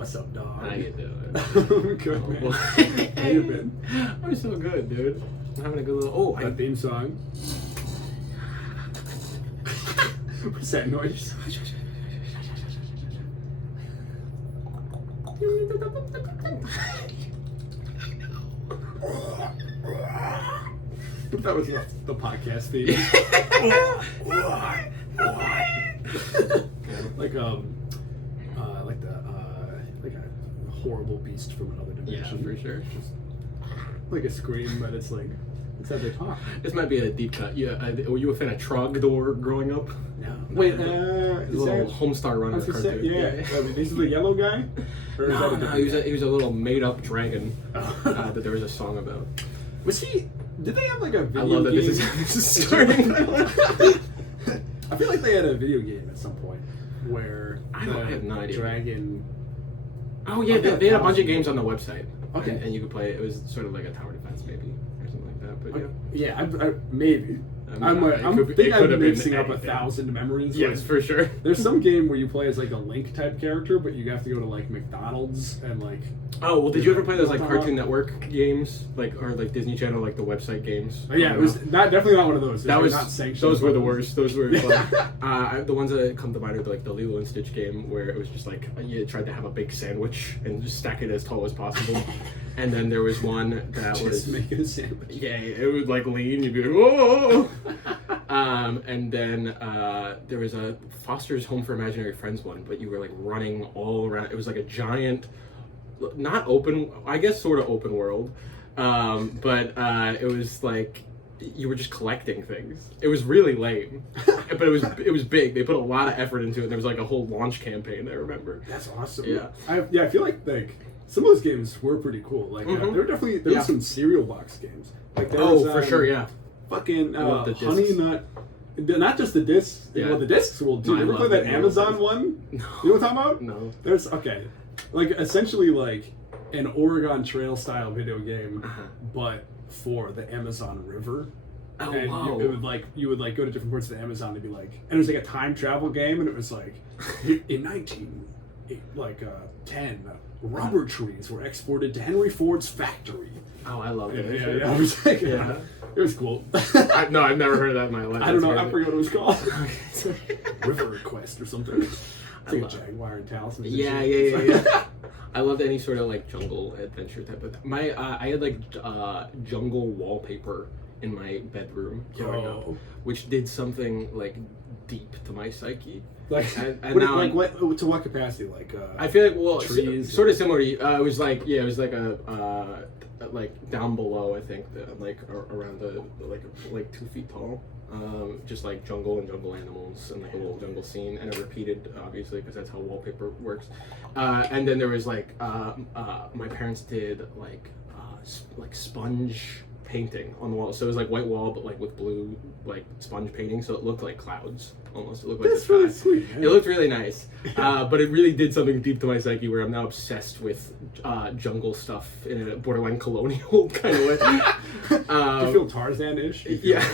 What's up, dog? How you doing? I'm good, man. How you been? I'm so good, dude. I'm having a good little... Oh, That theme song. What's that noise? That was the podcast theme. like a horrible beast from another dimension. Yeah, for sure. Just like a scream, but it's like it's how they talk. This might be a deep cut. Yeah, were you a fan of Trogdor growing up? No. Wait, is a little that, Homestar Runner cartoon. yeah. I mean, this is the yellow guy. Or is that a No, different he was a little made up dragon Oh. that there was a song about. Was he? Did they have like a video I love that game? this is starting. I feel like they had a video game at some point where I have no idea. dragon. Oh yeah, they had a bunch of games on the website. Okay. And you could play it. It was sort of like a tower defense maybe or something like that. But yeah. Yeah, I maybe. I'm mixing up 1,000 memories. Yes, like, for sure. There's some game where you play as like a Link type character, but you have to go to like McDonald's and like. Oh well, did you ever play those like Cartoon Network games, like or like Disney Channel, like the website games? Oh, yeah, it was definitely not one of those. That was not sanctioned. Those were the worst. Those were fun. The ones that come to mind are like the Lilo and Stitch game, where it was just like you tried to have a big sandwich and just stack it as tall as possible. And then there was one that just was making a sandwich. Yeah, it would like lean. You'd be like, whoa. And then there was a Foster's Home for Imaginary Friends one, but you were like running all around. It was like a giant, not open, I guess sort of open world, but it was like you were just collecting things. It was really lame, but it was big. They put a lot of effort into it. There was like a whole launch campaign. I remember. That's awesome. Yeah, I feel like some of those games were pretty cool. Like there were definitely were some cereal box games. Like there was, for sure, yeah. Fucking Honey Nut. Not just the discs. Yeah. Well, the discs will do. You ever play that Amazon one? No. You know what I'm talking about? No. There's like essentially like an Oregon Trail style video game, but for the Amazon River. Oh, and wow. You would go to different parts of the Amazon to be like, and it was like a time travel game, and it was like in 10 rubber trees were exported to Henry Ford's factory. Oh, I love it. Yeah. I was like, it was cool. No, I've never heard of that in my life. I don't know. I forget what it was called. River Quest or something. It's like a jaguar and talisman. Yeah. I loved any sort of like jungle adventure type of thing. I had like jungle wallpaper in my bedroom growing up, which did something like deep to my psyche. Like, to what capacity? Like, I feel like trees, sort of similar to you. It was like a like down below. I think like around the like 2 feet tall. Just like jungle and jungle animals and like a little jungle scene, and it repeated obviously because that's how wallpaper works. And then there was like my parents did like sponge painting on the wall, so it was like white wall but like with blue like sponge painting, so it looked like clouds almost. It looked like that's really sweet. Man. It looked really nice, but it really did something deep to my psyche where I'm now obsessed with jungle stuff in a borderline colonial kind of way. Do you feel Tarzan-ish? Yeah.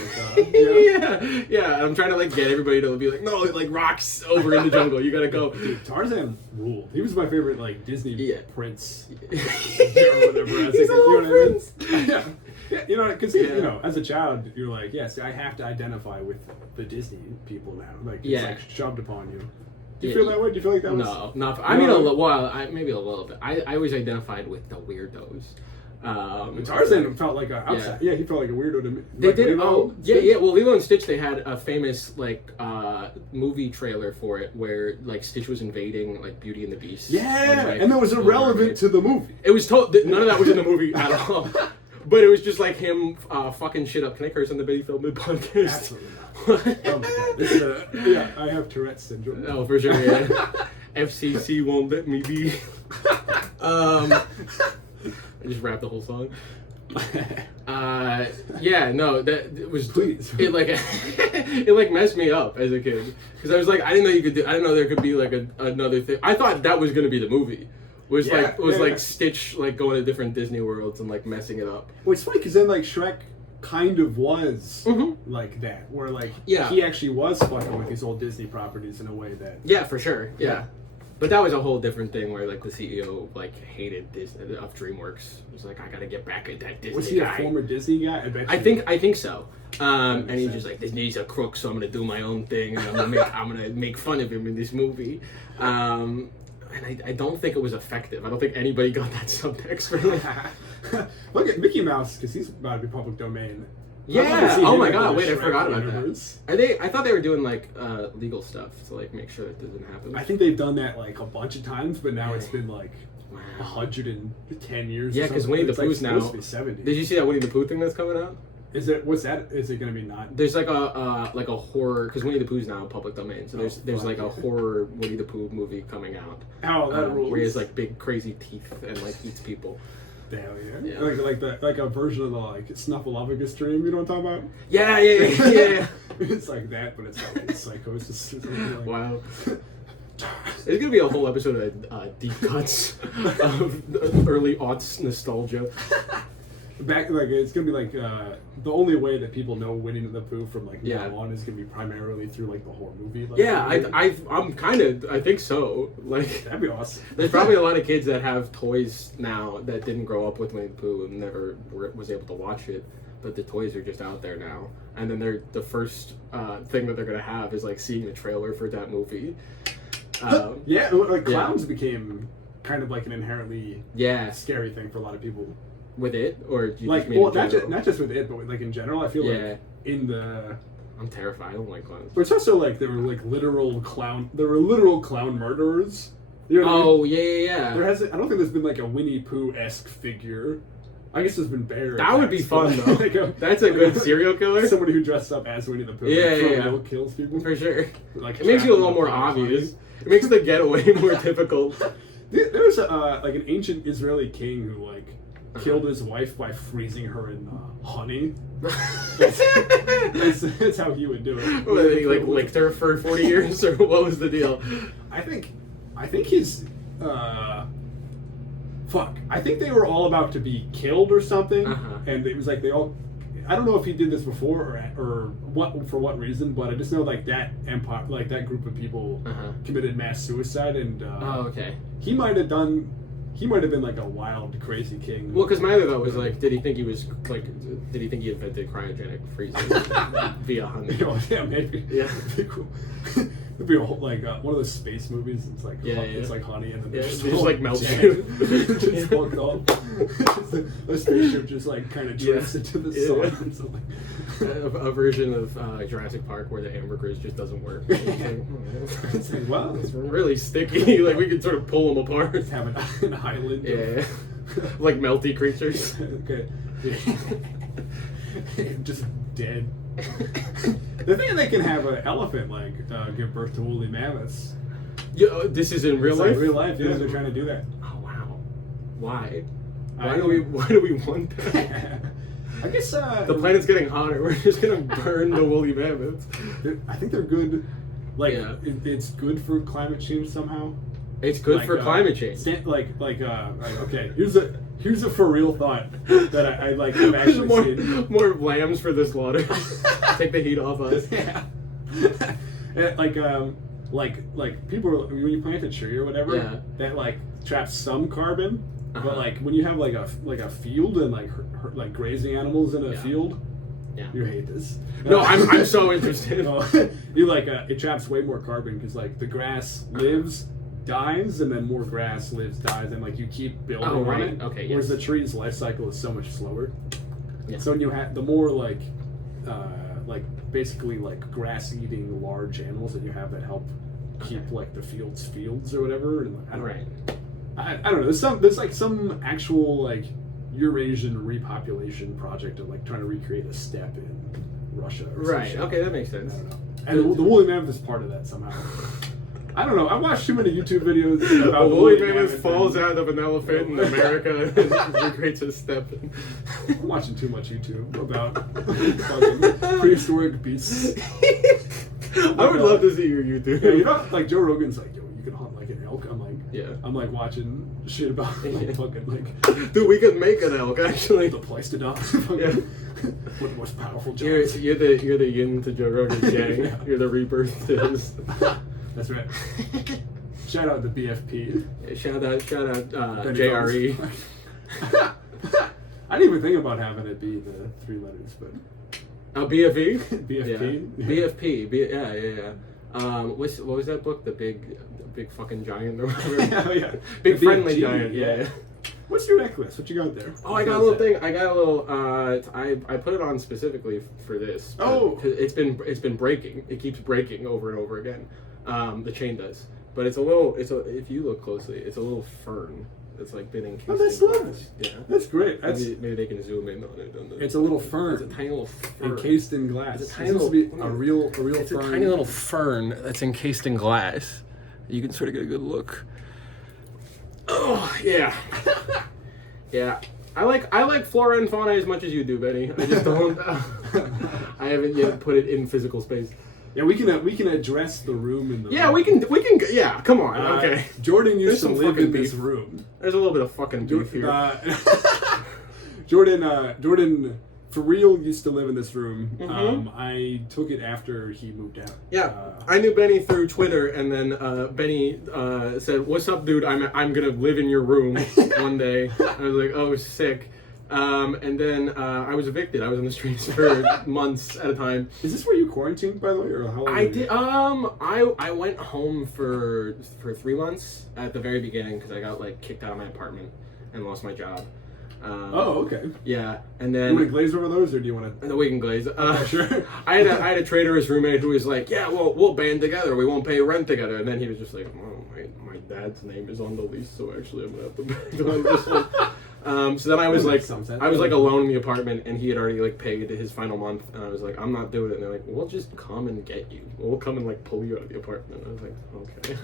Yeah. I'm trying to like get everybody to be like, no, like rocks over in the jungle. You gotta go. Dude, Tarzan ruled. He was my favorite like Disney prince or whatever. He's a little prince. Yeah. Yeah, you know, because you know, as a child, you're like, yes, I have to identify with the Disney people now. Like, it's like shoved upon you. Do you feel that way? Do you feel like that was? No, not. I mean, maybe a little bit. I always identified with the weirdos. Tarzan felt like a outside. Yeah, he felt like a weirdo to me. They did. Well, Lilo and Stitch. They had a famous like movie trailer for it where like Stitch was invading like Beauty and the Beast. Yeah, and that was irrelevant to the movie. It was none of that was in the movie at all. But it was just like him fucking shit up. Can I curse on the Betty Feldman podcast? Absolutely not. Oh my god. I have Tourette's syndrome. Oh, for sure, yeah. FCC won't let me be. I just rapped the whole song. It was. Please. It like it like messed me up as a kid because I was like I didn't know there could be like another thing. I thought that was gonna be the movie. Was Stitch like going to different Disney worlds and like messing it up. Well, it's funny because then like Shrek kind of was like that, where like he actually was fucking with these old Disney properties in a way that for sure, But that was a whole different thing where like the CEO like hated Disney of DreamWorks. He was like, I gotta get back at that Disney guy. Was he a former Disney guy? I think so. And he's just like, Disney's a crook, so I'm gonna do my own thing, and I'm gonna make fun of him in this movie. And I don't think it was effective. I don't think anybody got that subtext really. Look at Mickey Mouse, because he's about to be public domain. Yeah. Oh my God. Wait, I forgot about that. Are they? I thought they were doing like legal stuff to like make sure that doesn't happen. I think they've done that like a bunch of times, but now it's been like 110 years. Yeah, because Winnie the Pooh's now. Supposed to be 70. Did you see that Winnie the Pooh thing that's coming out? Is it? What's that? Is it going to be not? There's like a horror, because Winnie the Pooh's now public domain. So there's like a horror Winnie the Pooh movie coming out. Oh, that rules. Where he has like big crazy teeth and like eats people. Hell yeah. Like a version of the like Snuffleupagus dream, you know what I'm talking about? Yeah. It's like that, but it's like psychosis. Like, wow. There's gonna be a whole episode of deep cuts of early aughts nostalgia. Back like it's gonna be like the only way that people know Winnie the Pooh from like now on is gonna be primarily through like the horror movie. Like, I think so. Like that'd be awesome. There's probably a lot of kids that have toys now that didn't grow up with Winnie the Pooh and never was able to watch it, but the toys are just out there now. And then the first thing that they're gonna have is like seeing the trailer for that movie. Yeah, like clowns became kind of like an inherently scary thing for a lot of people. With it, or do you like, just well, not just with it, but like in general, I feel like in the. I'm terrified. I don't like clowns. But it's also like there were literal clown murderers. You know what I mean? Yeah. There hasn't. I don't think there's been like a Winnie Pooh-esque figure. I guess there's been bear. That would be fun though. That's a good serial killer. Somebody who dresses up as Winnie the Pooh. Kills people for sure. Like it makes you a little more obvious. It makes the getaway more difficult. There was like an ancient Israeli king who like killed his wife by freezing her in honey. That's how he would do it. Well, he like licked her for 40 years, or what was the deal? I think he's I think they were all about to be killed or something, and it was like they all. I don't know if he did this before or what for what reason, but I just know like that empire, like that group of people committed mass suicide, and he might have been like a wild, crazy king. Well, because my other thought was like, did he think he invented cryogenic freezing via honey? Yeah, maybe. Yeah, that'd be cool. It'd be a whole, like one of those space movies. It's like it's like honey, and then they just like melt you. Just fucked up. A spaceship just like kind of drifts into the sun or something. A version of Jurassic Park where the hamburgers just doesn't work. It's like, wow, it's really sticky. Like we could sort of pull them apart. Just have an island. Yeah, like melty creatures. Okay. Just dead. The thing they can have an elephant give birth to woolly mammoths. Yeah, this is in real life. Like real life, yeah. They're trying to do that. Oh wow! Why? Why do we want that? I guess the planet's getting hotter. We're just gonna burn the woolly mammoths. I think they're good. Like it's good for climate change somehow. It's good for climate change. Okay, here's a for real thought that I like. I've actually seen more lambs for the slaughter. Take the heat off us. Yeah. Like people when you plant a tree or whatever, that like traps some carbon. But like when you have like a field and like grazing animals in a field, you hate this. No, I'm so interested. You like it traps way more carbon because like the grass lives, dies, and then more grass lives, dies, and like you keep building on it. Okay. Whereas the tree's life cycle is so much slower. Yeah. So when you have the more like basically like grass eating large animals that you have that help keep like the fields or whatever. And, I don't know. There's like some actual like Eurasian repopulation project of like trying to recreate a steppe in Russia. Or right. Okay, that makes sense. I don't know. And the woolly mammoth is part of that somehow. I don't know. I watched too many YouTube videos about a woolly mammoth falls out of an elephant in America and recreates a steppe. I'm watching too much YouTube about fucking prehistoric beasts. I would love to see your YouTube. Yeah, you know, like Joe Rogan's like, yo, you can hunt like an elk. I'm like, I'm like watching shit about like fucking like, dude, we could make an elk actually. The Pleistodon. One of the most powerful giants. You're the yin to Joe Rogan's yang. You're the rebirth to his. That's right. Shout out to BFP. Yeah, shout out, JRE. I didn't even think about having it be the 3 letters, but. BFE? BFP? Yeah. BFP. Yeah. What was that book? The big fucking giant or whatever? Oh, yeah. Big the friendly BFG, giant, yeah. What's your necklace? What you got there? Oh, I got a little thing. I got a little. I put it on specifically for this. Oh, it's been breaking. It keeps breaking over and over again. The chain does, but it's a little. If you look closely, it's a little fern that's like been encased. Oh, that's in lovely. glass. Yeah, that's great. Maybe they can zoom in on it. It's a little fern. It's a tiny little fern encased in glass. It's a tiny little. A real It's fern. a tiny little fern that's encased in glass. You can sort of get a good look. Oh yeah. Yeah, I like flora and fauna as much as you do, Benny. I just don't. I haven't yet put it in physical space. Yeah, we can address the room in the. Yeah, room. we can. Yeah, come on. Okay. Jordan used to live in this beef. room. There's a little bit of fucking beef here. Jordan, for real, used to live in this room. Mm-hmm. I took it after he moved out. Yeah, I knew Benny through Twitter, and then Benny said, "What's up, dude? I'm gonna live in your room one day." I was like, "Oh, sick." And then I was evicted. I was on the streets for months at a time. Is this where you quarantined, by the way, or how long? I did. I went home for 3 months at the very beginning because I got like kicked out of my apartment and lost my job. Oh, okay. Yeah, and then you want to glaze over those, or do you want to? No, we can glaze. Sure. I had a traitorous roommate who was like, "Yeah, we'll band together. We won't pay rent together." And then he was just like, "Oh, my dad's name is on the lease, so actually I'm gonna have to pay this one." So then I was like alone in the apartment, and he had already like paid his final month, and I was like, "I'm not doing it." And they're like, "We'll just come and get you. We'll come and like pull you out of the apartment." I was like, "Okay,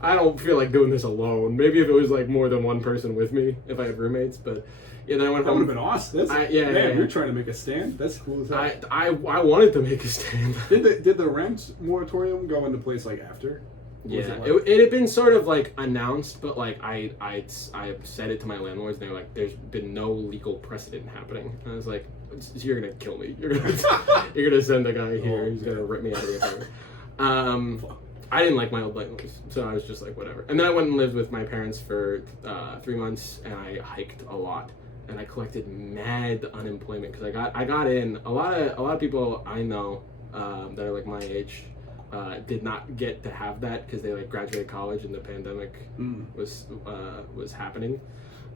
I don't feel like doing this alone. Maybe if it was like more than one person with me, if I have roommates." But yeah, then I went that home. That would have been awesome. Yeah. You're trying to make a stand. That's cool as hell. I wanted to make a stand. Did the rent moratorium go into place like after? Yeah, it had been sort of like announced, but like I said it to my landlords, and they're like, "There's been no legal precedent happening." And I was like, "You're gonna kill me. You're gonna send a guy here. He's gonna rip me out of the apartment." I didn't like my old landlords, so I was just like, whatever. And then I went and lived with my parents for 3 months, and I hiked a lot, and I collected mad unemployment because I got in. A lot of people I know that are like my age. Did not get to have that because they like graduated college and the pandemic was happening,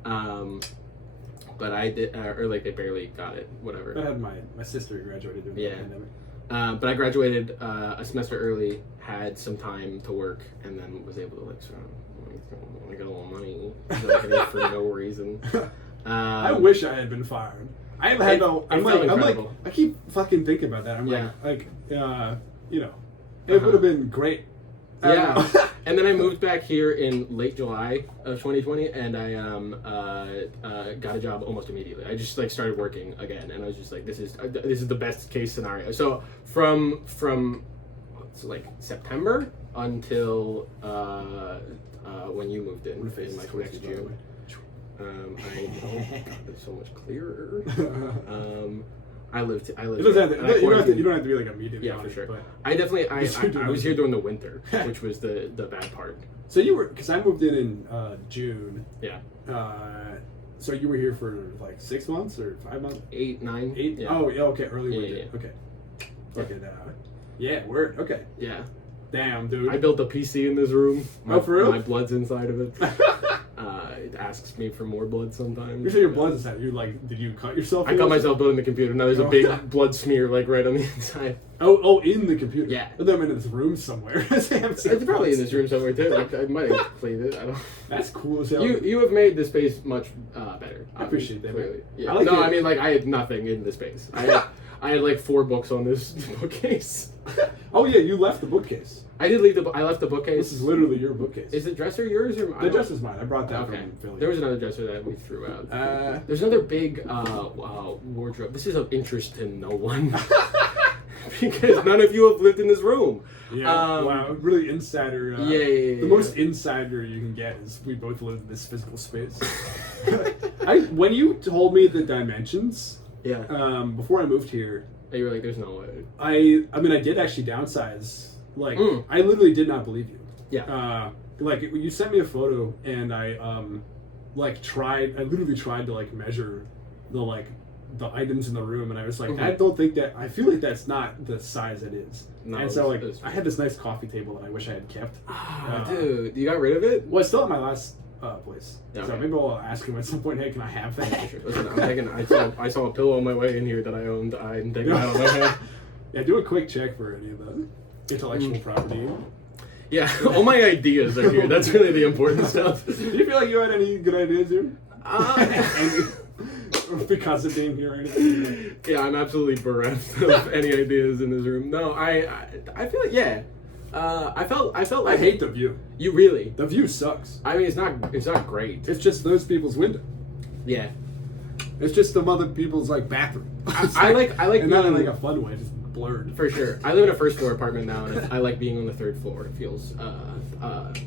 but I did, or like they barely got it. Whatever. I had my sister graduated during the pandemic. But I graduated a semester early, had some time to work, and then was able to like sort of get a little money for no reason. I wish I had been fired. I have had no. I'm like I keep fucking thinking about that. I'm like you know. It would have been great. Yeah. And then I moved back here in late July of 2020, and I got a job almost immediately. I just like started working again, and I was just like, this is the best case scenario. So from like September until when you moved in like next June. It's so much clearer. I lived. You don't have to be like immediately. Yeah, for sure. But I was here during the winter, which was the bad part. So you were, because I moved in June. Yeah. So you were here for like 6 months or 5 months? 8, 9. 8. Yeah. Oh, yeah. Okay, early winter. Yeah. Okay. Okay. Yeah. Word. Okay. Yeah. Damn, dude. I built a PC in this room. For real? My blood's inside of it. It asks me for more blood sometimes. You say your blood's inside. You like? Did you cut yourself? I cut myself building the computer. Now there's a big blood smear like right on the inside. Oh, in the computer. Yeah. I thought I'm in this room somewhere. It's probably in this room somewhere too. Like, I might have cleaned it. I don't. That's cool as hell. You have made the space much better. I appreciate that. Clearly. Yeah. I mean like I had nothing in the space. I had like 4 books on this bookcase. Oh yeah, you left the bookcase. I did leave I left the bookcase. This is literally your bookcase. Is the dresser yours or mine? The dresser's mine. I brought that from Philly. There was another dresser that we threw out. There's another big wardrobe. This is of interest to no one because none of you have lived in this room. Yeah. Wow. Really insider. Yeah. The most insider you can get is we both live in this physical space. When you told me the dimensions. Yeah. Before I moved here. You were like, "There's no way." I mean, I did actually downsize. Like, I literally did not believe you. Yeah. Like you sent me a photo, and I literally tried to like measure the items in the room, and I was like, I don't think that. I feel like that's not the size it is. No, and so I had this nice coffee table that I wish I had kept. Dude, you got rid of it? Well, it's still at my last place. Okay. So maybe I'll ask him at some point. Hey, can I have that? Sure. Listen, I'm thinking. I saw a pillow on my way in here that I owned. I'm thinking, I don't know. Yeah, do a quick check for any of the intellectual property. Yeah, all my ideas are here. That's really the important stuff. Do you feel like you had any good ideas here? Because of being here or anything? Yeah, I'm absolutely bereft of any ideas in this room. No, I feel like, yeah. I felt like... I hate the view. You really? The view sucks. I mean, it's not great. It's just those people's window. Yeah. It's just some other people's like bathroom. I like and not in like a fun way, just blurred. For sure. I live in a first floor apartment now, and I like being on the third floor. It feels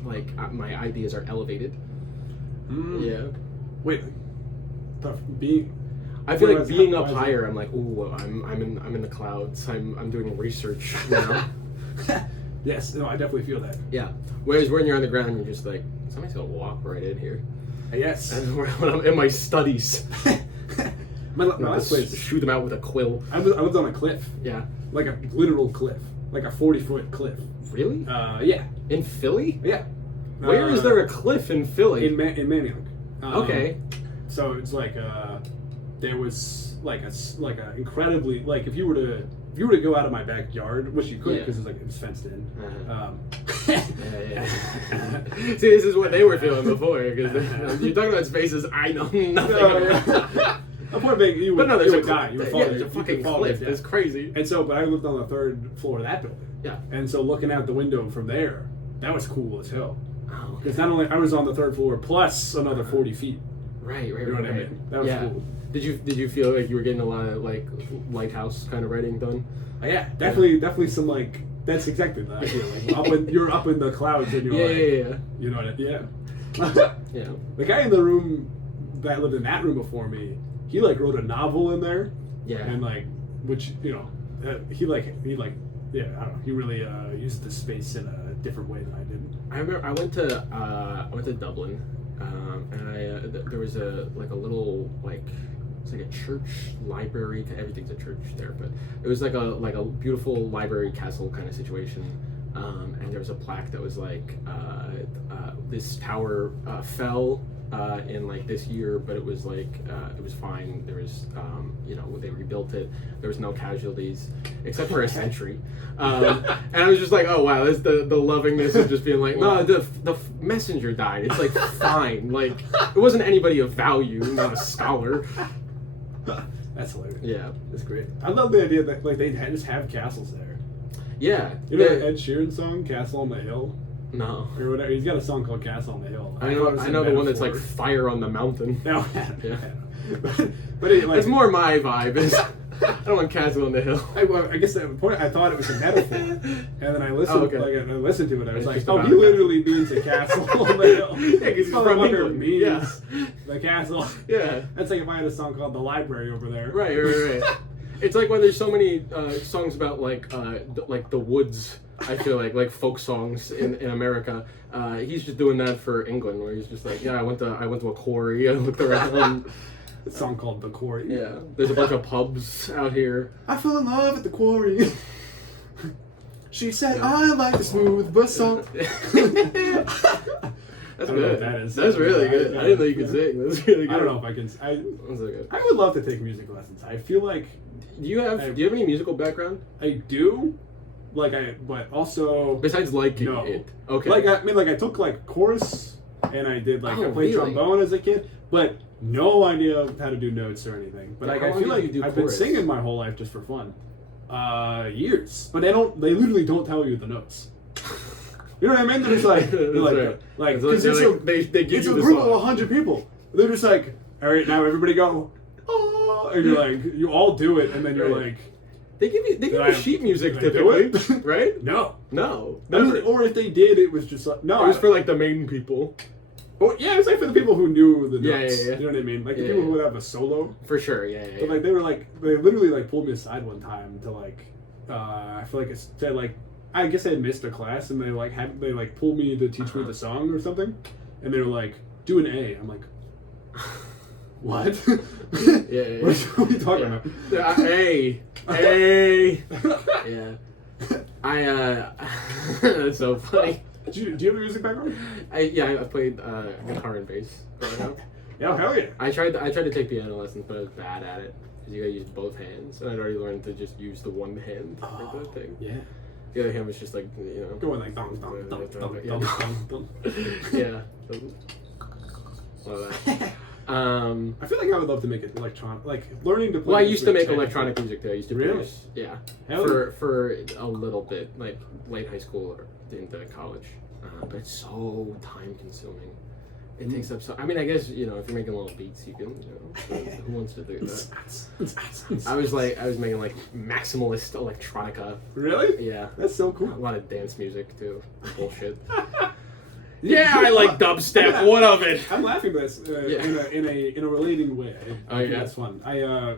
like my ideas are elevated. Yeah. Wait. I feel like being up higher. I'm like, ooh, I'm in the clouds. I'm doing research now. Yes. No, I definitely feel that. Yeah. Whereas when you're on the ground, you're just like, somebody's gonna walk right in here. Yes. And when I'm in my studies. my last place. Shoot them out with a quill. I lived on a cliff. Yeah. Like a literal cliff. Like a 40-foot cliff. Really? Yeah. In Philly? Yeah. Where is there a cliff in Philly? In Manioc. Okay. So it's like there was like a incredibly like if you were to go out of my backyard, which you could because it was fenced in. See, this is what they were feeling before because you're talking about spaces I know nothing about. The point being, you would die. You would fall. There's a fucking cliff. It's crazy. And so, but I lived on the third floor of that building. Yeah. And so, looking out the window from there, that was cool as hell. Oh. Because not only I was on the third floor plus another 40 feet. Right. You know what I mean? That was cool. Did you feel like you were getting a lot of like Lighthouse kind of writing done? Yeah, definitely some like that's exactly that I feel like you're up in the clouds and you're yeah. You know what I mean? Yeah. The guy in the room that lived in that room before me, he like wrote a novel in there. Yeah. And like which he I don't know, he really used the space in a different way than I did. I remember I went to Dublin, and there was a little like. It's like a church library. Everything's a church there, but it was like a beautiful library castle kind of situation. And there was a plaque that was like this tower fell in like this year, but it was like it was fine. There was they rebuilt it. There was no casualties except for a sentry. And I was just like, oh wow, that's the lovingness of just being like, no, the messenger died. It's like fine. Like it wasn't anybody of value, not a scholar. That's hilarious. Yeah, that's great. I love the idea that like they just have castles there. Yeah, you know that Ed Sheeran song, "Castle on the Hill"? No, or whatever. He's got a song called "Castle on the Hill." I know the one that's like "Fire on the Mountain." No, yeah. but it, like, it's more my vibe. I don't want Castle on the Hill. I guess at the point I thought it was a metaphor, and then I listened. I listened to it. I was like, "Oh, he literally means a castle on the hill." Yeah, because he's from England. Means the castle. Yeah, that's like if I had a song called "The Library" over there. Right. It's like when there's so many songs about like the woods. I feel like folk songs in America. He's just doing that for England, where he's just like, yeah, I went to a quarry. I looked around. A song called The Quarry. Yeah. There's a bunch of pubs out here. I fell in love at the quarry. She said, I like the smooth basalt. That's good. That is. That's really good. I didn't know you could sing. That's really good. I don't know if I can. That's so good. I would love to take music lessons. I feel like. Do you have any musical background? I do. But also. Besides liking it. Okay. I took like chorus and I did I played trombone as a kid, but no idea how to do notes or anything. But I feel like I've been singing my whole life just for fun. Years. But they literally don't tell you the notes. You know what I mean? They're just because they give it's you a group of 100 people. They're just like, all right, now everybody go, oh, and you're like, you all do it, and then you're like, they give you sheet music typically, right? No. Or if they did, it was just like, no. It was for like the main people. Oh yeah, it was like for the people who knew the notes. Yeah. You know what I mean? Like the people who would have a solo. For sure, yeah. But like they literally like pulled me aside one time to like, I feel like it's to like I guess I missed a class, and they pulled me to teach me the song or something, and they were like, "Do an A." I'm like, "What?" Yeah. What are you talking about? A. Yeah. That's so funny. Do you have a music background? I played guitar and bass growing up. Yeah, hell yeah. I tried to take piano lessons, but I was bad at it. Because you gotta use both hands, and I'd already learned to just use the one hand like that thing. Yeah. The other hand was just like, going like dong dong dong dong yeah. dong dong. Yeah. Well, I feel like I would love to make it electronic, like learning to play. Well, I used to make electronic music too. I used to produce, yeah, Hell for a little bit, like late high school or into college. But it's so time consuming. It takes up so. I mean, I guess if you're making little beats, you can. Who wants to do that? I was making like maximalist electronica. Really? Yeah. That's so cool. A lot of dance music too. Bullshit. Yeah, I like dubstep. Yeah. What of it? I'm laughing at this in a relating way. I think that's fun.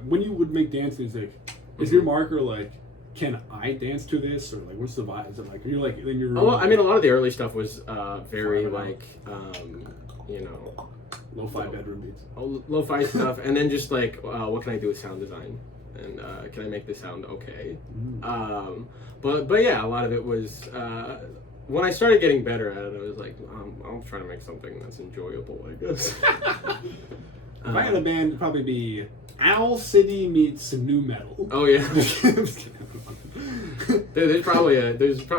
When you would make dance music, is your marker like, can I dance to this, or like what's the vibe? Is it like you're like in your? Oh, well, I mean, a lot of the early stuff was very like lo-fi bedroom beats. Lo-fi stuff, and then just like what can I do with sound design, and can I make this sound okay? But yeah, a lot of it was. When I started getting better at it, I was like, I'll try to make something that's enjoyable, I guess. If I had a band, it'd probably be Owl City meets nu metal. Oh yeah. There's probably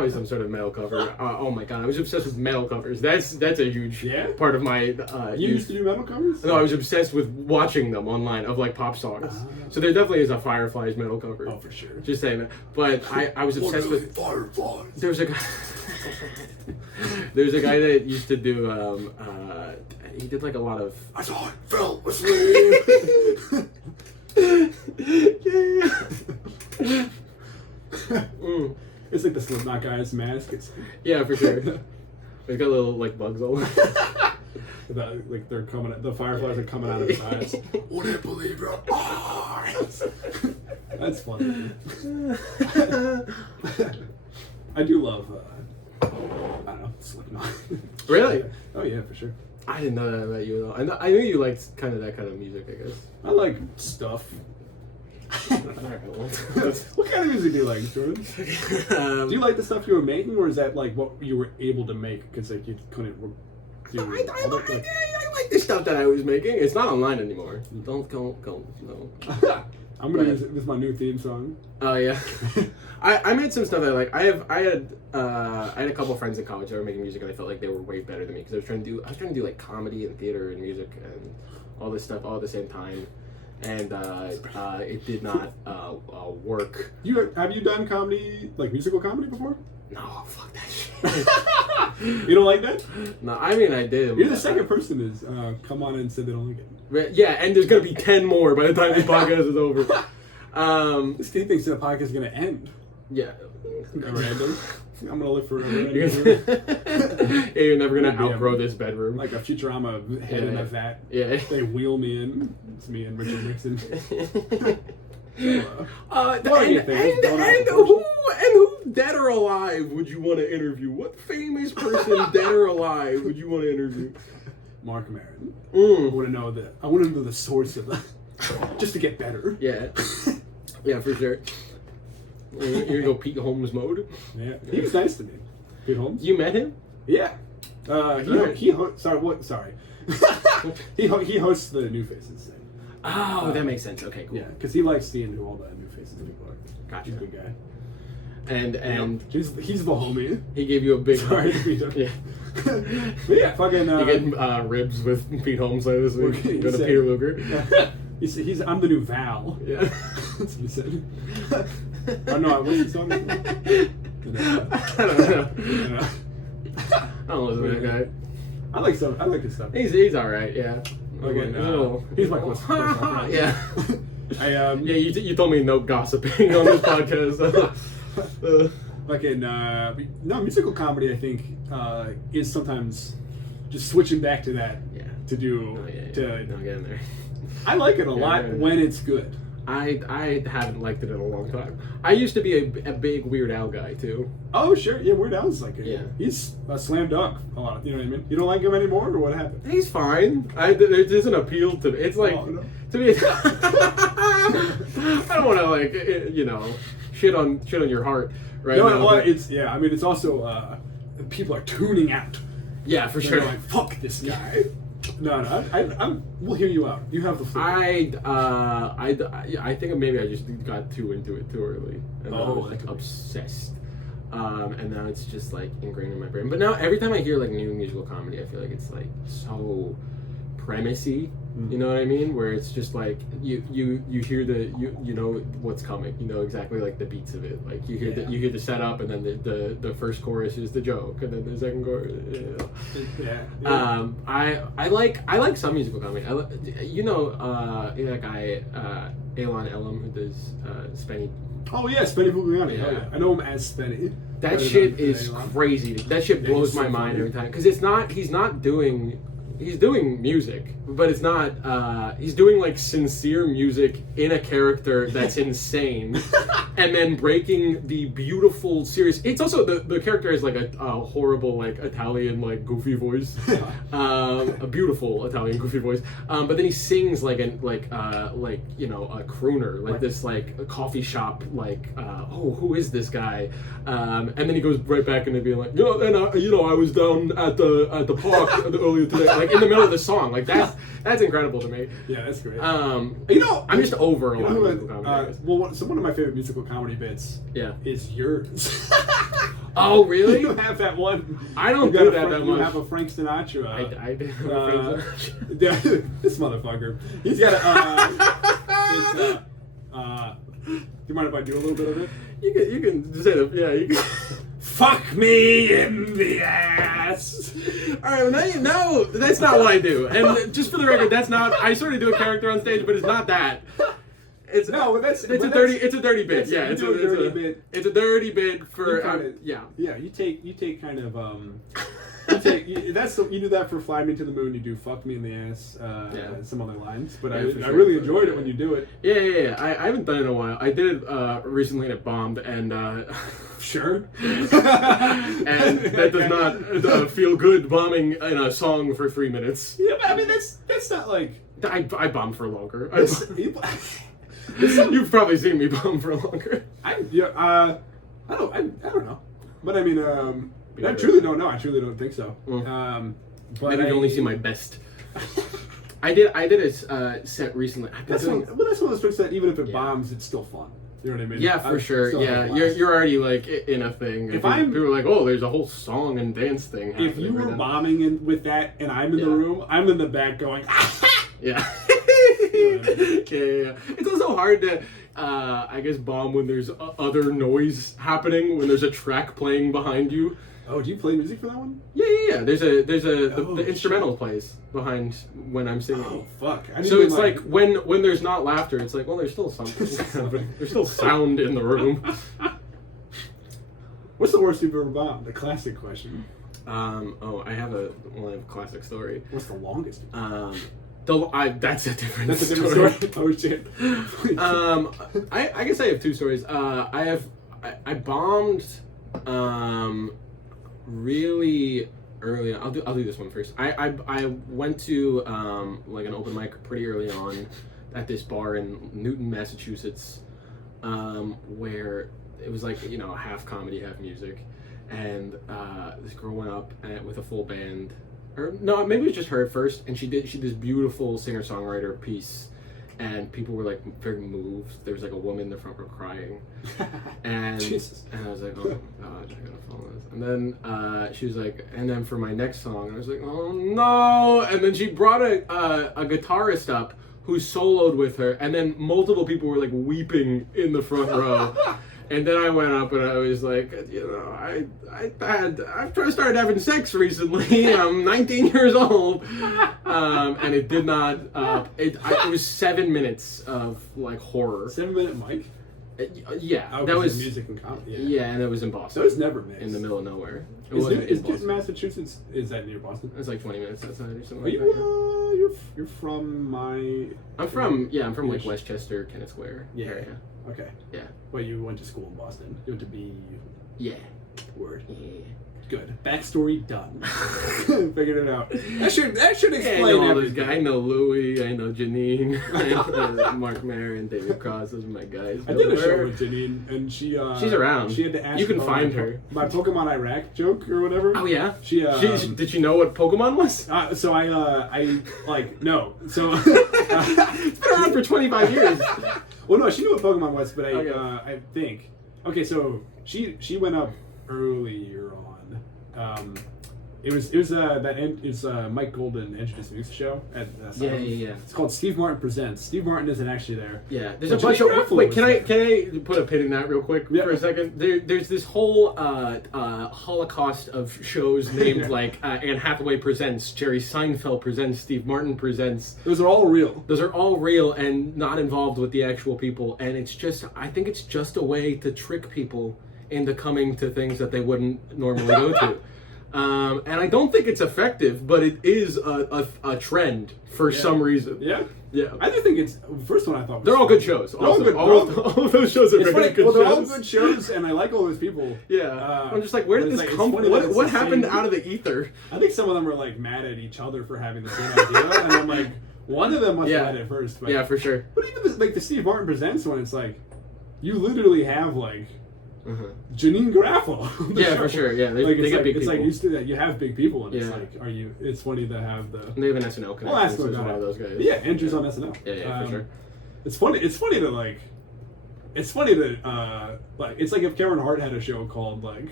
some sort of metal cover. Oh my god, I was obsessed with metal covers. That's a huge part of my. You used to do metal covers? No, I was obsessed with watching them online of like pop songs. So there definitely is a Fireflies metal cover. Oh, for sure. Just saying that. But I was obsessed with Fireflies. There's a guy. There's a guy that used to do. He did like a lot of. I saw it fell asleep. It's like the Slipknot guy's mask. Yeah, for sure. They've got little like bugs all over. Like they're coming. The fireflies are coming out of his eyes. Wouldn't believe your eyes. That's funny. I do love. I don't know, Slipknot. Really? Oh yeah, for sure. I didn't know that about you at all. I knew you liked kind of that kind of music, I guess. I like stuff. What kind of music do you like, Jordan? Do you like the stuff you were making, or is that like what you were able to make because like you couldn't do? I like the stuff that I was making. It's not online anymore. Don't go. No. I'm gonna use it. This is my new theme song. Oh yeah. I made some stuff that I had a couple of friends in college that were making music, and I felt like they were way better than me because I was trying to do like comedy and theater and music and all this stuff all at the same time, and it did not work. Have you done comedy, like musical comedy, before? No, fuck that shit. You don't like that? No, I mean I did. You're the second person who's come on and said they don't like it. Yeah, and there's gonna be 10 more by the time this podcast is over. Steve thinks the podcast is gonna end. Yeah. Never ending. I'm gonna live forever. You're never gonna outgrow this bedroom. Like a Futurama head in a vat. Yeah. They wheel me in. It's me and Richard Nixon. Who dead or alive would you want to interview? What famous person, dead or alive, would you want to interview? Mark Maron. I want to know the source of that, just to get better. Yeah. Yeah, for sure. You're gonna go Pete Holmes mode. Yeah, he was nice to me. Pete Holmes. You met him? Yeah. He hosts the New Faces thing. Oh, that makes sense. Okay, cool. Yeah, because he likes seeing who all the New Faces people are. Gotcha. He's a good guy. And he's the homie. He gave you a big. Sorry to beat him. Yeah. But yeah, fucking. You get ribs with Pete Holmes later this week. Go to Peter Luger. I'm the new Val. Yeah. That's what he said. Oh no, what's the song? I don't know. I don't listen to that guy. I like his stuff. He's alright, yeah. He's my close friend. Yeah. You told me no gossiping on this podcast. Musical comedy I think is sometimes just switching back to that to do Don't get in there. I like it a lot when it's good. I haven't liked it in a long time. I used to be a big Weird Al guy too. Oh sure, yeah. Weird Al's like he's a slam dunk. A lot, you know what I mean. You don't like him anymore, or what happened? He's fine. There doesn't appeal to me. It's like to me. I don't want to like shit on your heart right now. No, it's I mean, it's also people are tuning out. Yeah, for sure. They're like, fuck this guy. No, we'll hear you out. You have the floor. I think maybe I just got too into it too early, and I was like obsessed. And now it's just like ingrained in my brain. But now every time I hear like new musical comedy, I feel like it's like so premisey. You know what I mean? Where it's just like you hear you know what's coming. You know exactly like the beats of it. Like you hear the setup, and then the first chorus is the joke, and then the second chorus. I like some musical comedy. That guy Elon Elam who does Spenny. Oh yeah, Spenny Pugliani. Yeah. Oh, yeah. I know him as Spenny. That shit is crazy. That shit blows my mind every time because he's doing music, but it's not, he's doing like sincere music in a character that's insane, and then breaking the beautiful, serious, it's also, the character has like a horrible, like, Italian, like, goofy voice, a beautiful Italian goofy voice, but then he sings like a crooner, like this, like, a coffee shop, like, who is this guy, and then he goes right back into being like, I was down at the park earlier today, like, in the middle of the song, like that's incredible to me. Yeah, that's great. I'm just over a lot of musical comedy. So one of my favorite musical comedy bits, is yours. Oh really? You have that one. I don't do that much. You have a Frank Sinatra. I do. This motherfucker. He's got a. Do you mind if I do a little bit of it? You can say it. Yeah. You can. Fuck me in the ass. All right, now that's not what I do. And just for the record, that's not. I sort of do a character on stage, but it's not that. It's a dirty bit. Yeah, it's a dirty bit. It's a dirty bit for Yeah, you take kind of you do that for Fly Me to the Moon. You do Fuck Me in the Ass. Some other lines, but I really enjoyed it when you do it. Yeah. I haven't done it in a while. I did it recently and it bombed, and sure. And that does not feel good bombing in a song for 3 minutes. Yeah, but I mean that's not like I bombed for longer. You've probably seen me bomb for longer. I don't know, but I mean I truly don't know. I truly don't think so. But maybe you've only seen my best. I did a set recently. That's one of those tricks that even if it bombs, it's still fun. You know what I mean? Yeah, for sure. Yeah, you're already like in a thing. People are like, oh, there's a whole song and dance thing. If you were bombing with that, and I'm in the room, I'm in the back going. Yeah. Yeah. It's also hard to, I guess, bomb when there's other noise happening, when there's a track playing behind you. Oh, do you play music for that one? Yeah. There's the instrumental plays behind when I'm singing. Oh fuck! So it's like when there's not laughter, it's like, well, there's still something happening. There's still sound in the room. What's the worst you've ever bombed? The classic question. I have a classic story. What's the longest? That's a different story. Oh shit. I guess I have two stories. I bombed really early on. I'll do this one first. I went to like an open mic pretty early on at this bar in Newton, Massachusetts, where it was like, half comedy, half music, and this girl went up with a full band. Or no, maybe it was just her at first, and she did this beautiful singer-songwriter piece, and people were like very moved. There was like a woman in the front row crying, and I was like, oh my god, I gotta follow this. And then she was like, and then for my next song, I was like, oh no. And then she brought a guitarist up who soloed with her, and then multiple people were like weeping in the front row. And then I went up and I was like, I've started having sex recently. I'm 19 years old, and it did not. It was 7 minutes of like horror. 7-minute mic. Yeah, that was music and comedy. Yeah, and it was in Boston. So it's never mixed. In the middle of nowhere. Is Massachusetts? Is that near Boston? It's like 20 minutes outside or something. Are you you're from my. I'm from like Westchester, Kennett Square area. Okay. Yeah. Well, you went to school in Boston. You went to be. Yeah. Word. Yeah. Good. Backstory done. Figured it out. That should explain I know all those everything. guys. I know Louie. I know Janine. I know Mark Mayer and David Cross. Those are my guys. I did a show with Janine, and she's around. She had to ask. You can find her. My Pokemon Iraq joke or whatever. Oh yeah. Did she know what Pokemon was? So I like no. So it's been around for 25 years. Well, no, she knew what Pokemon was, but Okay. I think. Okay, so she went up earlier on. It was Mike Goldman introduced me to the show at Yeah. It's called Steve Martin Presents. Steve Martin isn't actually there. Yeah, there's a bunch of. Wait, can I put a pin in that real quick for a second? There's this whole holocaust of shows named like Anne Hathaway Presents, Jerry Seinfeld Presents, Steve Martin Presents. Those are all real. Those are all real and not involved with the actual people, and I think it's just a way to trick people into coming to things that they wouldn't normally go to. And I don't think it's effective, but it is a trend for some reason. Yeah? Yeah. I just think it's... First one I thought was... They're all good shows. All of those shows are very good shows. They're all good shows, and I like all those people. Yeah. I'm just like, where did this come from? What happened out of the ether? I think some of them are like mad at each other for having the same idea, and I'm like, one of them must have had it first. But, yeah, for sure. But even the Steve Martin Presents one, it's like, you literally have like... Janine Garofalo. Yeah, for sure. Yeah, they get big people. It's like used to that. You have big people, and it's like, it's funny to have the. They have an SNL connection. Well, one of those guys. Yeah, Andrew's on SNL. Yeah, for sure. It's funny. It's funny to like. It's funny to like. It's like if Kevin Hart had a show called like,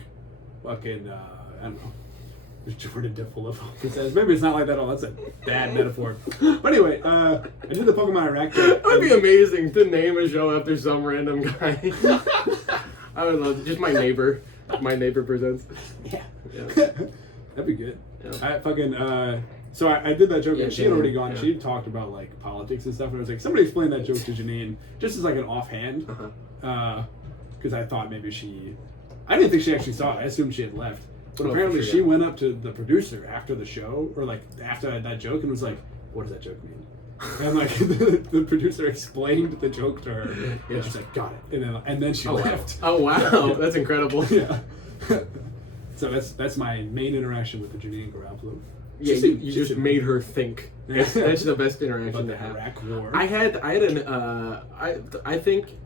fucking I don't know. Jordan DeFilippo. Maybe it's not like that at all. That's a bad metaphor. But anyway, I did the Pokemon Iraq. That would be amazing to name a show after some random guy. I would love just my neighbor. My neighbor presents. Yeah. That'd be good. Yeah. I fucking so I did that joke and she had already gone. She talked about like politics and stuff, and I was like, somebody explain that joke to Janine, just as like an offhand, because I thought maybe I didn't think she actually saw it. I assumed she had left, but apparently she went up to the producer after the show or like after that joke and was like, "What does that joke mean?" And like the producer explained the joke to her, and she's like, "Got it," and then she left. Oh wow, that's incredible. Yeah. So that's my main interaction with the Janine Garofalo. Yeah, you just made her think. That's the best interaction to have. Iraq War. I think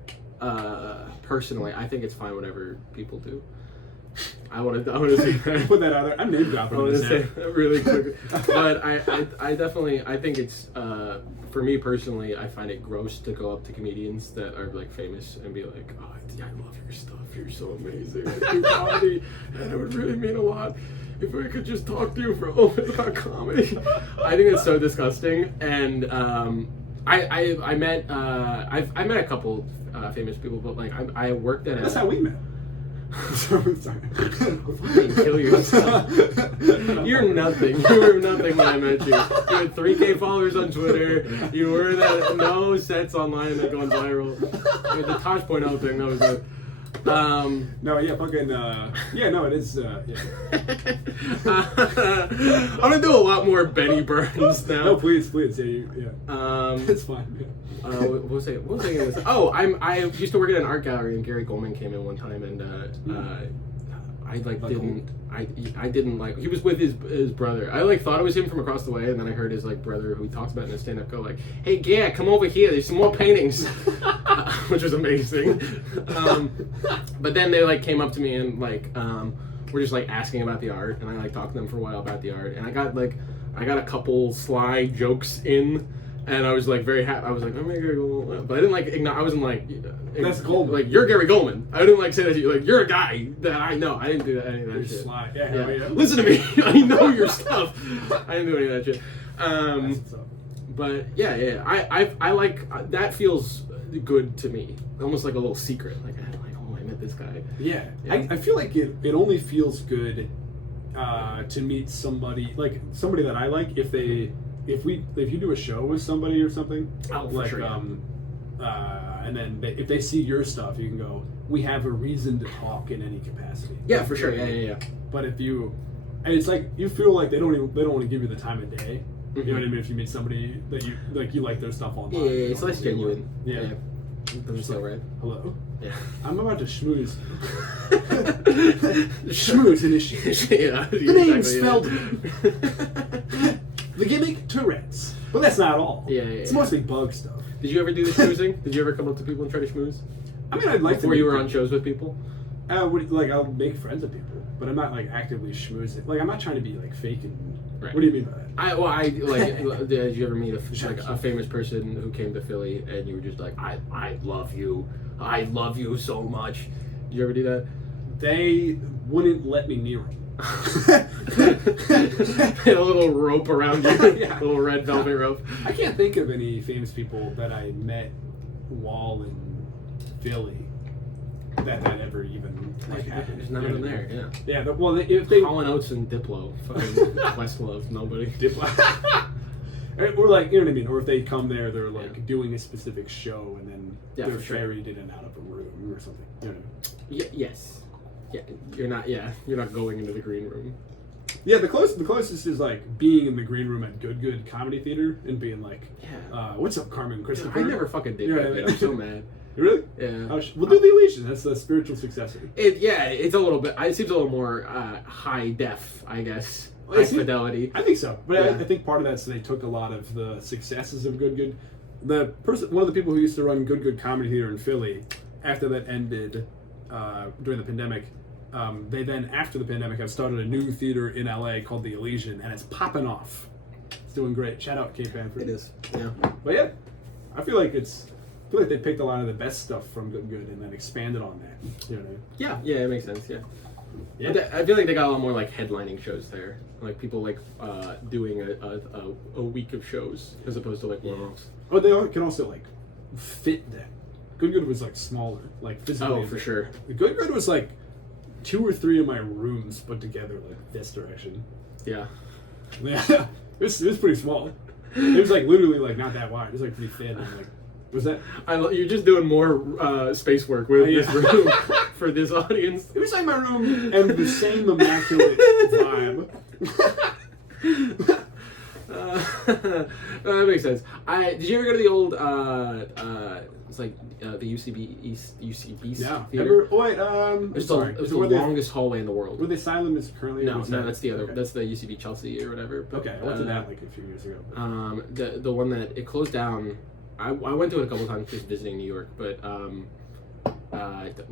personally, I think it's fine whatever people do. I want to say that. Put that out there. I'm name dropping. I want to say that really quick, but I definitely think it's for me personally, I find it gross to go up to comedians that are like famous and be like, "Oh, I love your stuff. You're so amazing. I do comedy, and it would really mean a lot if I could just talk to you for a moment about comedy." I think it's so disgusting, and I met a couple famous people, but like I worked at That's how we met. Sorry. Fucking kill yourself. You're nothing. You were nothing when I met you. You had 3K followers on Twitter. You were no sets online that going viral. You had the Tosh.0 thing. That was it. No, yeah, fucking, yeah, no, it is, yeah. I'm gonna do a lot more Benny Burns now. No, please, yeah. It's fine. Yeah. What was I gonna say? Oh, I used to work at an art gallery, and Gary Goldman came in one time, and I didn't like. He was with his brother. I like thought it was him from across the way, and then I heard his like brother, who he talks about in his stand-up, go like, "Hey, yeah, come over here. There's some more paintings," which was amazing. But then they like came up to me and like were just like asking about the art, and I like talked to them for a while about the art, and I got a couple sly jokes in. And I was like very happy. I was like, "I'm Gary Goldman," but I didn't like. I wasn't like, "That's Goldman." Like, you're Gary Goldman. I didn't like say that to you. Like, you're a guy that I know. I didn't do that. Any of that shit. Sly. Yeah. Listen to me. I know your stuff. I didn't do any of that shit. But yeah. I like that. Feels good to me. Almost like a little secret. Like, oh, I met this guy. Yeah. I feel like it only feels good to meet somebody that I like if you do a show with somebody or something, like sure, and then if they see your stuff, you can go, we have a reason to talk in any capacity. Yeah, for sure. Yeah. But if you, and it's like you feel like they don't want to give you the time of day, You know what I mean? If you meet somebody that you like their stuff online. Yeah, it's less genuine. Yeah. Doesn't feel right. Hello. Yeah. I'm about to schmooze. Schmooze initiation. Yeah. The name's Spalding. The gimmick, Tourette's. But that's not all. Yeah. It's mostly bug stuff. Did you ever do the schmoozing? Did you ever come up to people and try to schmooze? I mean, I'd like Before you were on shows with people? I'll make friends with people, but I'm not like actively schmoozing. Like, I'm not trying to be like fake and. Right. What do you mean by that? Did you ever meet a famous person who came to Philly and you were just like, I love you so much? Did you ever do that? They wouldn't let me near them. A little rope around you, yeah. A little red velvet rope. I can't think of any famous people that I met while in Philly that ever even happened. There's none of them there. Yeah. Yeah. Well, if they Colin Oates and Diplo, fucking Questlove, nobody. Diplo. Or like, you know what I mean? Or if they come there, they're like doing a specific show and then they're ferried in and out of a room or something. You know what I mean? Yes. Yeah. You're not going into the green room. Yeah, the closest is like being in the green room at Good Comedy Theater and being like, what's up, Carmen Christopher? I never fucking did that. I mean? I'm so mad. Really? Yeah. We'll do the Elysian. That's the spiritual successor. It's a little bit. It seems a little more high def, I guess. High fidelity. I think so, but I think part of that's they took a lot of the successes of Good. One of the people who used to run Good Comedy Theater in Philly, after that ended during the pandemic, they then after the pandemic have started a new theater in LA called the Elysian, and it's popping off. It's doing great. Shout out Cape Anford. It is. Yeah. But yeah, I feel like they picked a lot of the best stuff from Good and then expanded on that. You know what I mean? Yeah, it makes sense. Yeah. Yeah. I feel like they got a lot more like headlining shows there, like people like doing a week of shows as opposed to like one-offs. Oh, they can also like fit that. Good was like smaller, like physically. Oh, for sure. Good was like 2 or 3 of my rooms put together like this direction. Yeah. Yeah, it was pretty small. It was like literally like not that wide. It was like pretty thin. And like, was that? You're just doing more space work with this room for this audience. It was like my room and the same immaculate vibe. That makes sense. Did you ever go to the old? It's like the UCB East, UCB East theater. It was the longest hallway in the world. Were they silent as currently? No, that's the other. Okay. That's the UCB Chelsea or whatever. But, okay, I went to that like a few years ago. The one that it closed down. I went to it a couple times just visiting New York, but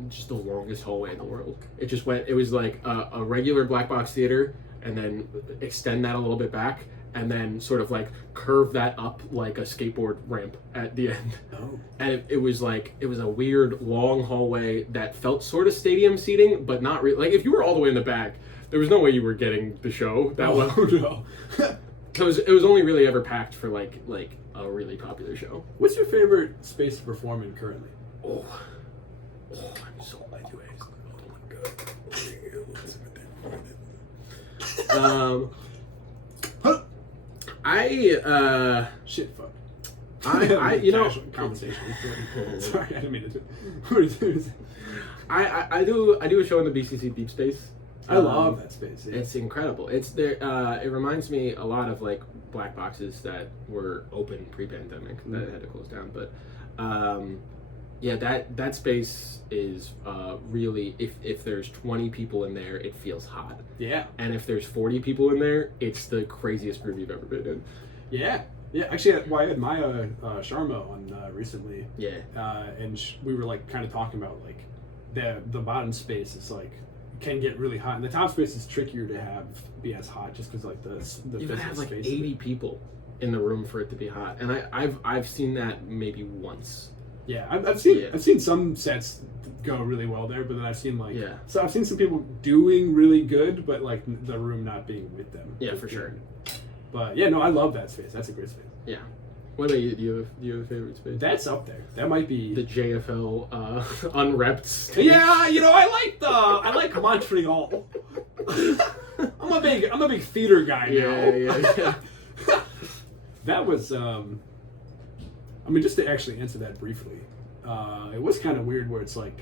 just the longest hallway in the world. It just went. It was like a regular black box theater, and then extend that a little bit back, and then sort of like curve that up like a skateboard ramp at the end. Oh. And it was a weird long hallway that felt sort of stadium seating, but not really. Like if you were all the way in the back, there was no way you were getting the show that well. No. It was only really ever packed for like a really popular show. What's your favorite space to perform in currently? Oh, I'm so glad you asked. Oh my god. Shit, fuck. You know, conversation. Sorry, I didn't mean to. I do a show in the BCC Deep Space. I love that space. Yeah. It's incredible. It's there. It reminds me a lot of like black boxes that were open pre-pandemic that had to close down. But that space is really if there's 20 people in there, it feels hot. Yeah. And if there's 40 people in there, it's the craziest groove you've ever been in. Yeah. Yeah, actually, I had Maya Sharma on recently. Yeah. And we were like kind of talking about like the bottom space is like can get really hot, and the top space is trickier to be as hot just because like the you gotta have like space 80 people in the room for it to be hot, and I've seen that maybe once. Yeah, I've seen some sets go really well there, but then I've seen so I've seen some people doing really good, but like the room not being with them. Yeah, for sure. But yeah, no, I love that space. That's a great space. Yeah. What about you? Do you have a favorite space? That's up there. That might be the JFL unrepped stage. Yeah, I like Montreal. I'm a big theater guy now. Yeah. That was just to actually answer that briefly. It was kind of weird where it's like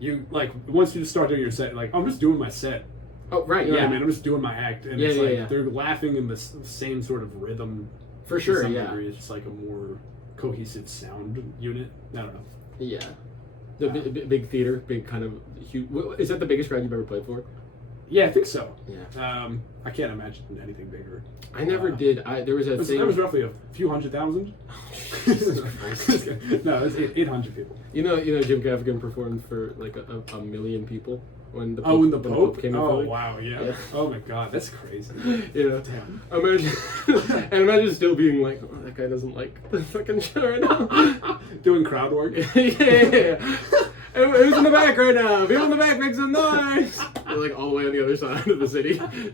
you like once you start doing your set, like I'm just doing my set, Oh, right, you know yeah. what I mean? I'm just doing my act, and it's like they're laughing in the same sort of rhythm. For sure, to some yeah. degree. It's like a more cohesive sound unit. I don't know. Yeah. The big theater, big kind of huge. Is that the biggest crowd you've ever played for? Yeah, I think so. Yeah. I can't imagine anything bigger. I never did. There was a thing. There was roughly a few 100,000. No, it's 800 people. You know, Jim Gaffigan performed for like a million people when the Pope, the Pope came in. Oh wow, yeah. Oh my God, that's crazy. Yeah. Damn. Imagine still being like, oh, that guy doesn't like the fucking show right now. Doing crowd work. Yeah. Who's in the back right now? People in the back make some noise. They're like all the way on the other side of the city. I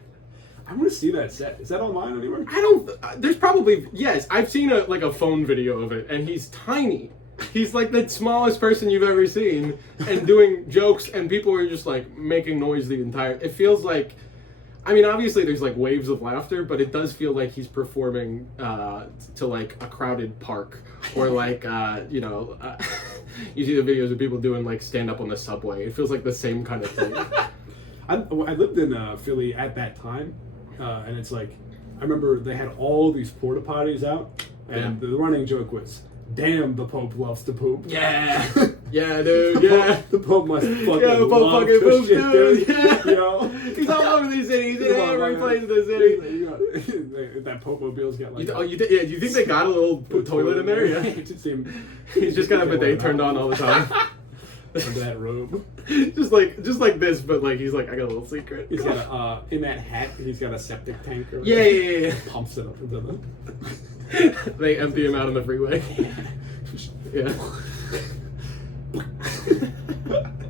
want to see that set. Is that online anywhere? I don't. There's probably, yes. I've seen a phone video of it, and he's tiny. He's like the smallest person you've ever seen, and doing jokes, and people are just like making noise the entire. It feels like, I mean, obviously there's like waves of laughter, but it does feel like he's performing to like a crowded park, or like you see the videos of people doing like stand up on the subway. It feels like the same kind of thing. I lived in Philly at that time, and it's like, I remember they had all these porta potties out, and the running joke was, "Damn, the Pope loves to poop." Yeah, yeah, dude. Yeah, the Pope must fucking the Pope love fucking to poop, shit, dude. Yeah. You know? He's all over these cities. He's in every place in the city. That Pope-mobile's got like. Do you think they got a little toilet in there? Yeah. He's just got a bidet turned on all the time. Under that robe. just like this, but like he's like, I got a little secret. He's got a in that hat. He's got a septic tank. Or yeah. Pumps it up into the. They empty him out on the freeway. Yeah.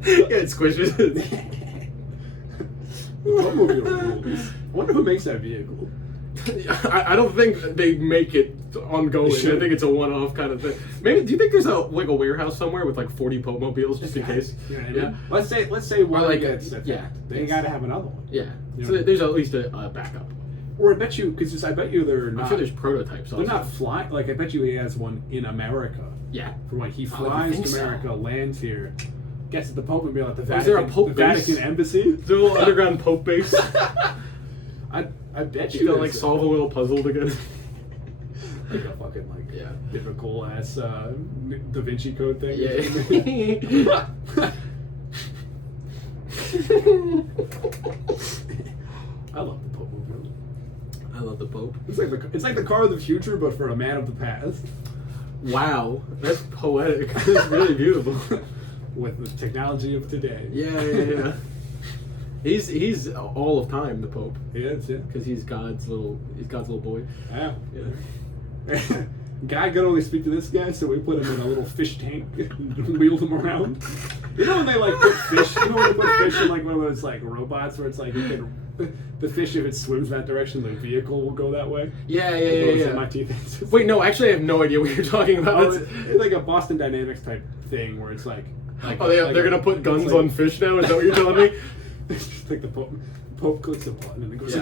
It squishes. Automobile rules. I wonder who makes that vehicle. I don't think they make it ongoing. I think it's a one-off kind of thing. Maybe. Do you think there's a warehouse somewhere with like 40 Pope mobiles just in case? Yeah. Let's say one like gets attacked. They got to have another one. Yeah. So there's at least a backup. Or I bet you, because I bet you they're not. I'm sure there's prototypes. They're not flying. Like I bet you he has one in America. Yeah. For when he flies to America, lands here, gets at the Pope and be at the Vatican. Is there a Pope the base? Vatican embassy? Is there a little underground Pope base? I bet you gotta like solve a little puzzle to get like a fucking difficult ass Da Vinci Code thing. Yeah. I love the Pope movie. I love the Pope. It's like the car of the future, but for a man of the past. Wow, that's poetic. It's really beautiful. With the technology of today. Yeah. He's all of time, the Pope. He is, yeah. Because he's God's little boy. Yeah. God could only speak to this guy, so we put him in a little fish tank and wheeled him around. You know when they like put fish? You know when they put fish in like one of those like robots where it's like you can, the fish, if it swims that direction, the vehicle will go that way. Yeah. My teeth. Wait, no, actually, I have no idea what you're talking about. It's like a Boston Dynamics type thing where it's like they're gonna put guns on fish now. Is that what you're telling me? It's just like the Pope clicks a button and it goes.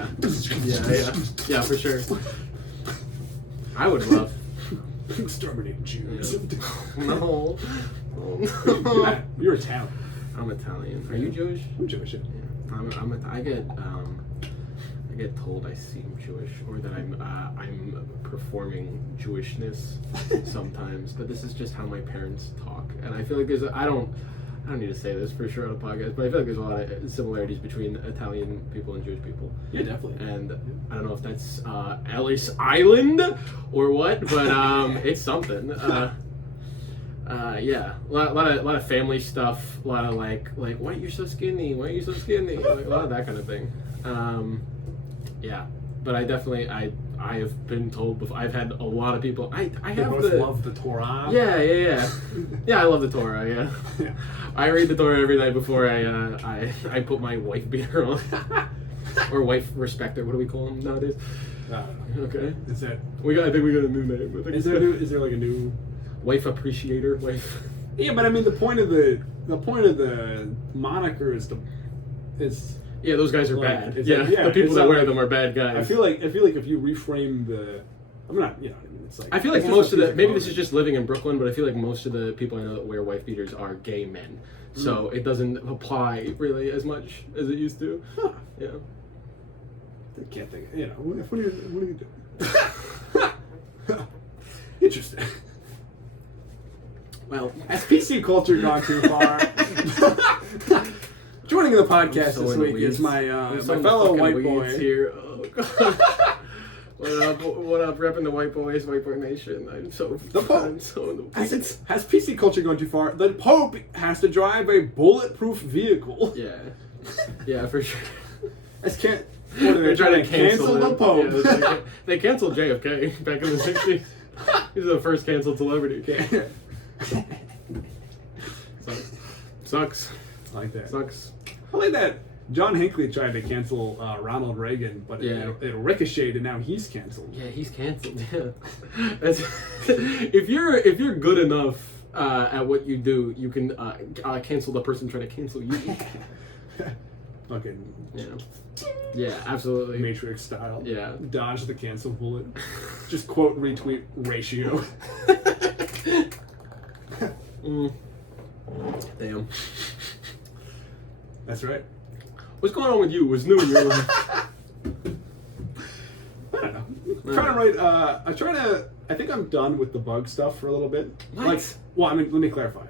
Yeah, for sure. I would love. Exterminating Jews. No. You're Italian. I'm Italian. Are you Jewish? I'm Jewish. Yeah. I get told I seem Jewish, or that I'm performing Jewishness sometimes. But this is just how my parents talk, and I feel like I don't need to say this for sure on a podcast, but I feel like there's a lot of similarities between Italian people and Jewish people. Yeah, definitely. And I don't know if that's Ellis Island or what, but it's something. Yeah, a lot of family stuff. A lot of like why are you so skinny? Why are you so skinny? Like, a lot of that kind of thing. Yeah, but I definitely I have been told before. I've had a lot of people. I love the Torah. Yeah. I love the Torah. Yeah. I read the Torah every night before I put my wife beater on, or wife respecter. What do we call them nowadays? Okay. Is that I think we got a new name. Is there like a new wife appreciator? Wife. Yeah, but I mean the point of the moniker is yeah, those guys are like, bad. The people that wear them are bad guys. I feel like if you reframe I'm not, you know what I mean? It's like I feel like most of the maybe this is just living in Brooklyn, but I feel like most of the people I know that wear wife beaters are gay men, so it doesn't apply really as much as it used to. Huh. Yeah. I can't think. You know, what are you doing? Interesting. Well, has PC culture gone too far? Joining the podcast this week is my fellow white boy here. Oh, God. What up, repping the white boys, white boy nation. I'm so in the weeds. Has PC culture gone too far? The Pope has to drive a bulletproof vehicle. Yeah, for sure. They're trying to cancel the Pope. Yeah, they canceled JFK back in the 60s. He's the first canceled celebrity. Sucks. Like that. Sucks. I like that. John Hinckley tried to cancel Ronald Reagan, but it ricocheted, and now he's canceled. Yeah, he's canceled. Yeah, if you're good enough at what you do, you can cancel the person trying to cancel you. Fucking yeah, absolutely. Matrix style. Yeah, dodge the cancel bullet. Just quote retweet ratio. Damn. That's right. What's going on with you? What's new in your life? I don't know. I'm trying to I think I'm done with the bug stuff for a little bit. What? Let me clarify.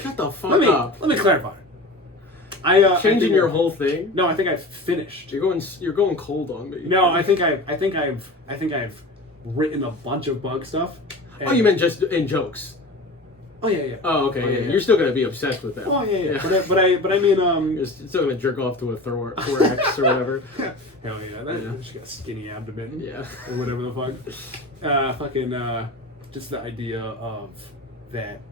Shut the fuck up. Let me clarify. Changing your whole thing? No, I think I've finished. You're going cold on me. No, I think I've written a bunch of bug stuff. Oh, you meant just in jokes? Oh yeah. Oh okay, yeah. You're still gonna be obsessed with that. Oh yeah. But I mean you're still gonna jerk off to a Thor X or whatever. Hell yeah, she's got a skinny abdomen. Yeah. Or whatever the fuck. Just the idea of that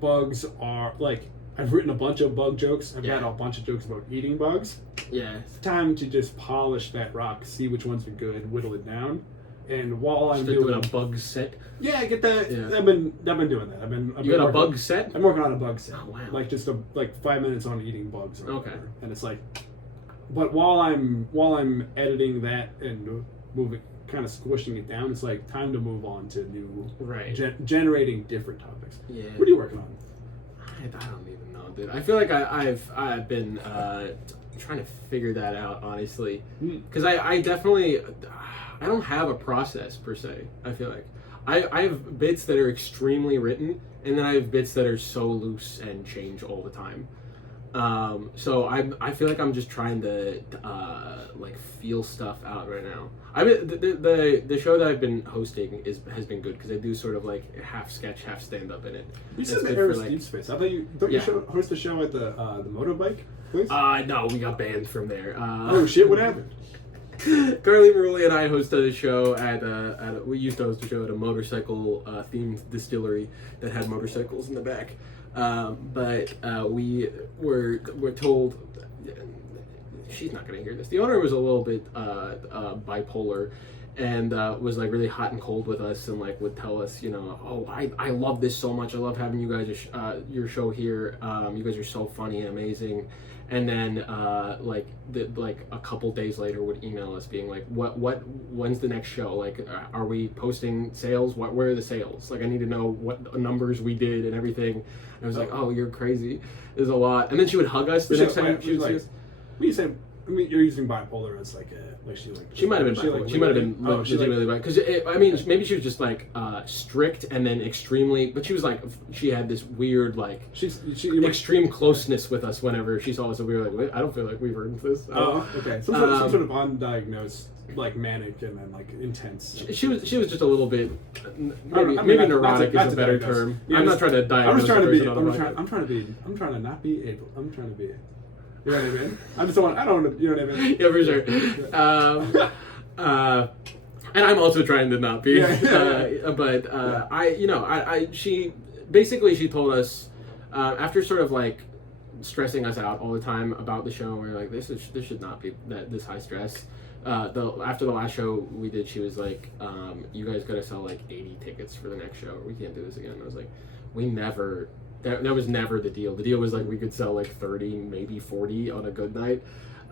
bugs are like I've written a bunch of bug jokes. I've got a bunch of jokes about eating bugs. Yeah. It's time to just polish that rock, see which ones are good, whittle it down. And while I'm doing a bug set. Yeah, I get that. Yeah. I've been doing that. You got a bug set? I'm working on a bug set. Oh wow! Like just 5 minutes on eating bugs. Or whatever. And it's like, but while I'm editing that and moving, kind of squishing it down, it's like time to move on to new generating different topics. Yeah. What are you working on? I don't even know, dude. I feel like I've been trying to figure that out honestly, because I definitely. I don't have a process per se. I feel like I have bits that are extremely written, and then I have bits that are so loose and change all the time. So I feel like I'm just trying to like feel stuff out right now. The show that I've been hosting has been good because I do sort of like half sketch, half stand up in it. You said the Elysian Deep Space. I thought you host a show at the motorbike place? No, we got banned from there. Oh shit! What happened? Carly Maruli and I hosted a show we used to host a show at a motorcycle themed distillery that had motorcycles in the back, but we were told she's not going to hear this. The owner was a little bit bipolar and was like really hot and cold with us and like would tell us, oh, I love this so much, I love having you guys your show here, you guys are so funny and amazing. And then, like a couple days later, would email us being like, when's the next show? Like, are we posting sales? Where are the sales? Like, I need to know what numbers we did and everything. And I was like, oh, you're crazy. There's a lot. And then she would hug us the next time. She was like, when you say, I mean, you're using bipolar as like she might have been bipolar. She might have been legitimately bipolar. Because maybe she was just like strict and then extremely. But she was like, she had this weird like extreme closeness with us whenever she saw us, and we were like, wait, I don't feel like we've heard this. Oh, okay. Some sort of undiagnosed like manic and then like intense. She was just a little bit maybe neurotic is a better term. Yeah, I'm not trying to diagnose. I'm trying to not be able. I'm trying to be. You know what I mean? I don't want to, you know what I mean? Yeah, for sure. And I'm also trying to not be. She told us, after sort of like stressing us out all the time about the show, we were like, this should not be this high stress. After the last show we did, she was like, you guys gotta sell like 80 tickets for the next show, or we can't do this again. And I was like, that was never the deal. The deal was like we could sell like 30, maybe 40 on a good night.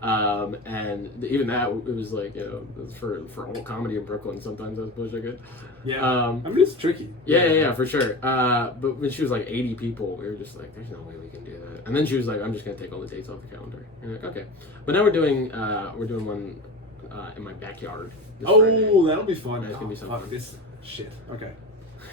And even that, it was like, for all comedy in Brooklyn, sometimes that's bullshit good. Yeah. I mean, it's tricky. Yeah, for sure. But when she was like 80 people, we were just like, there's no way we can do that. And then she was like, I'm just gonna take all the dates off the calendar. And we're like, okay. But now we're doing one in my backyard. Friday. That'll be fun. That's gonna be so fun. This shit. Okay.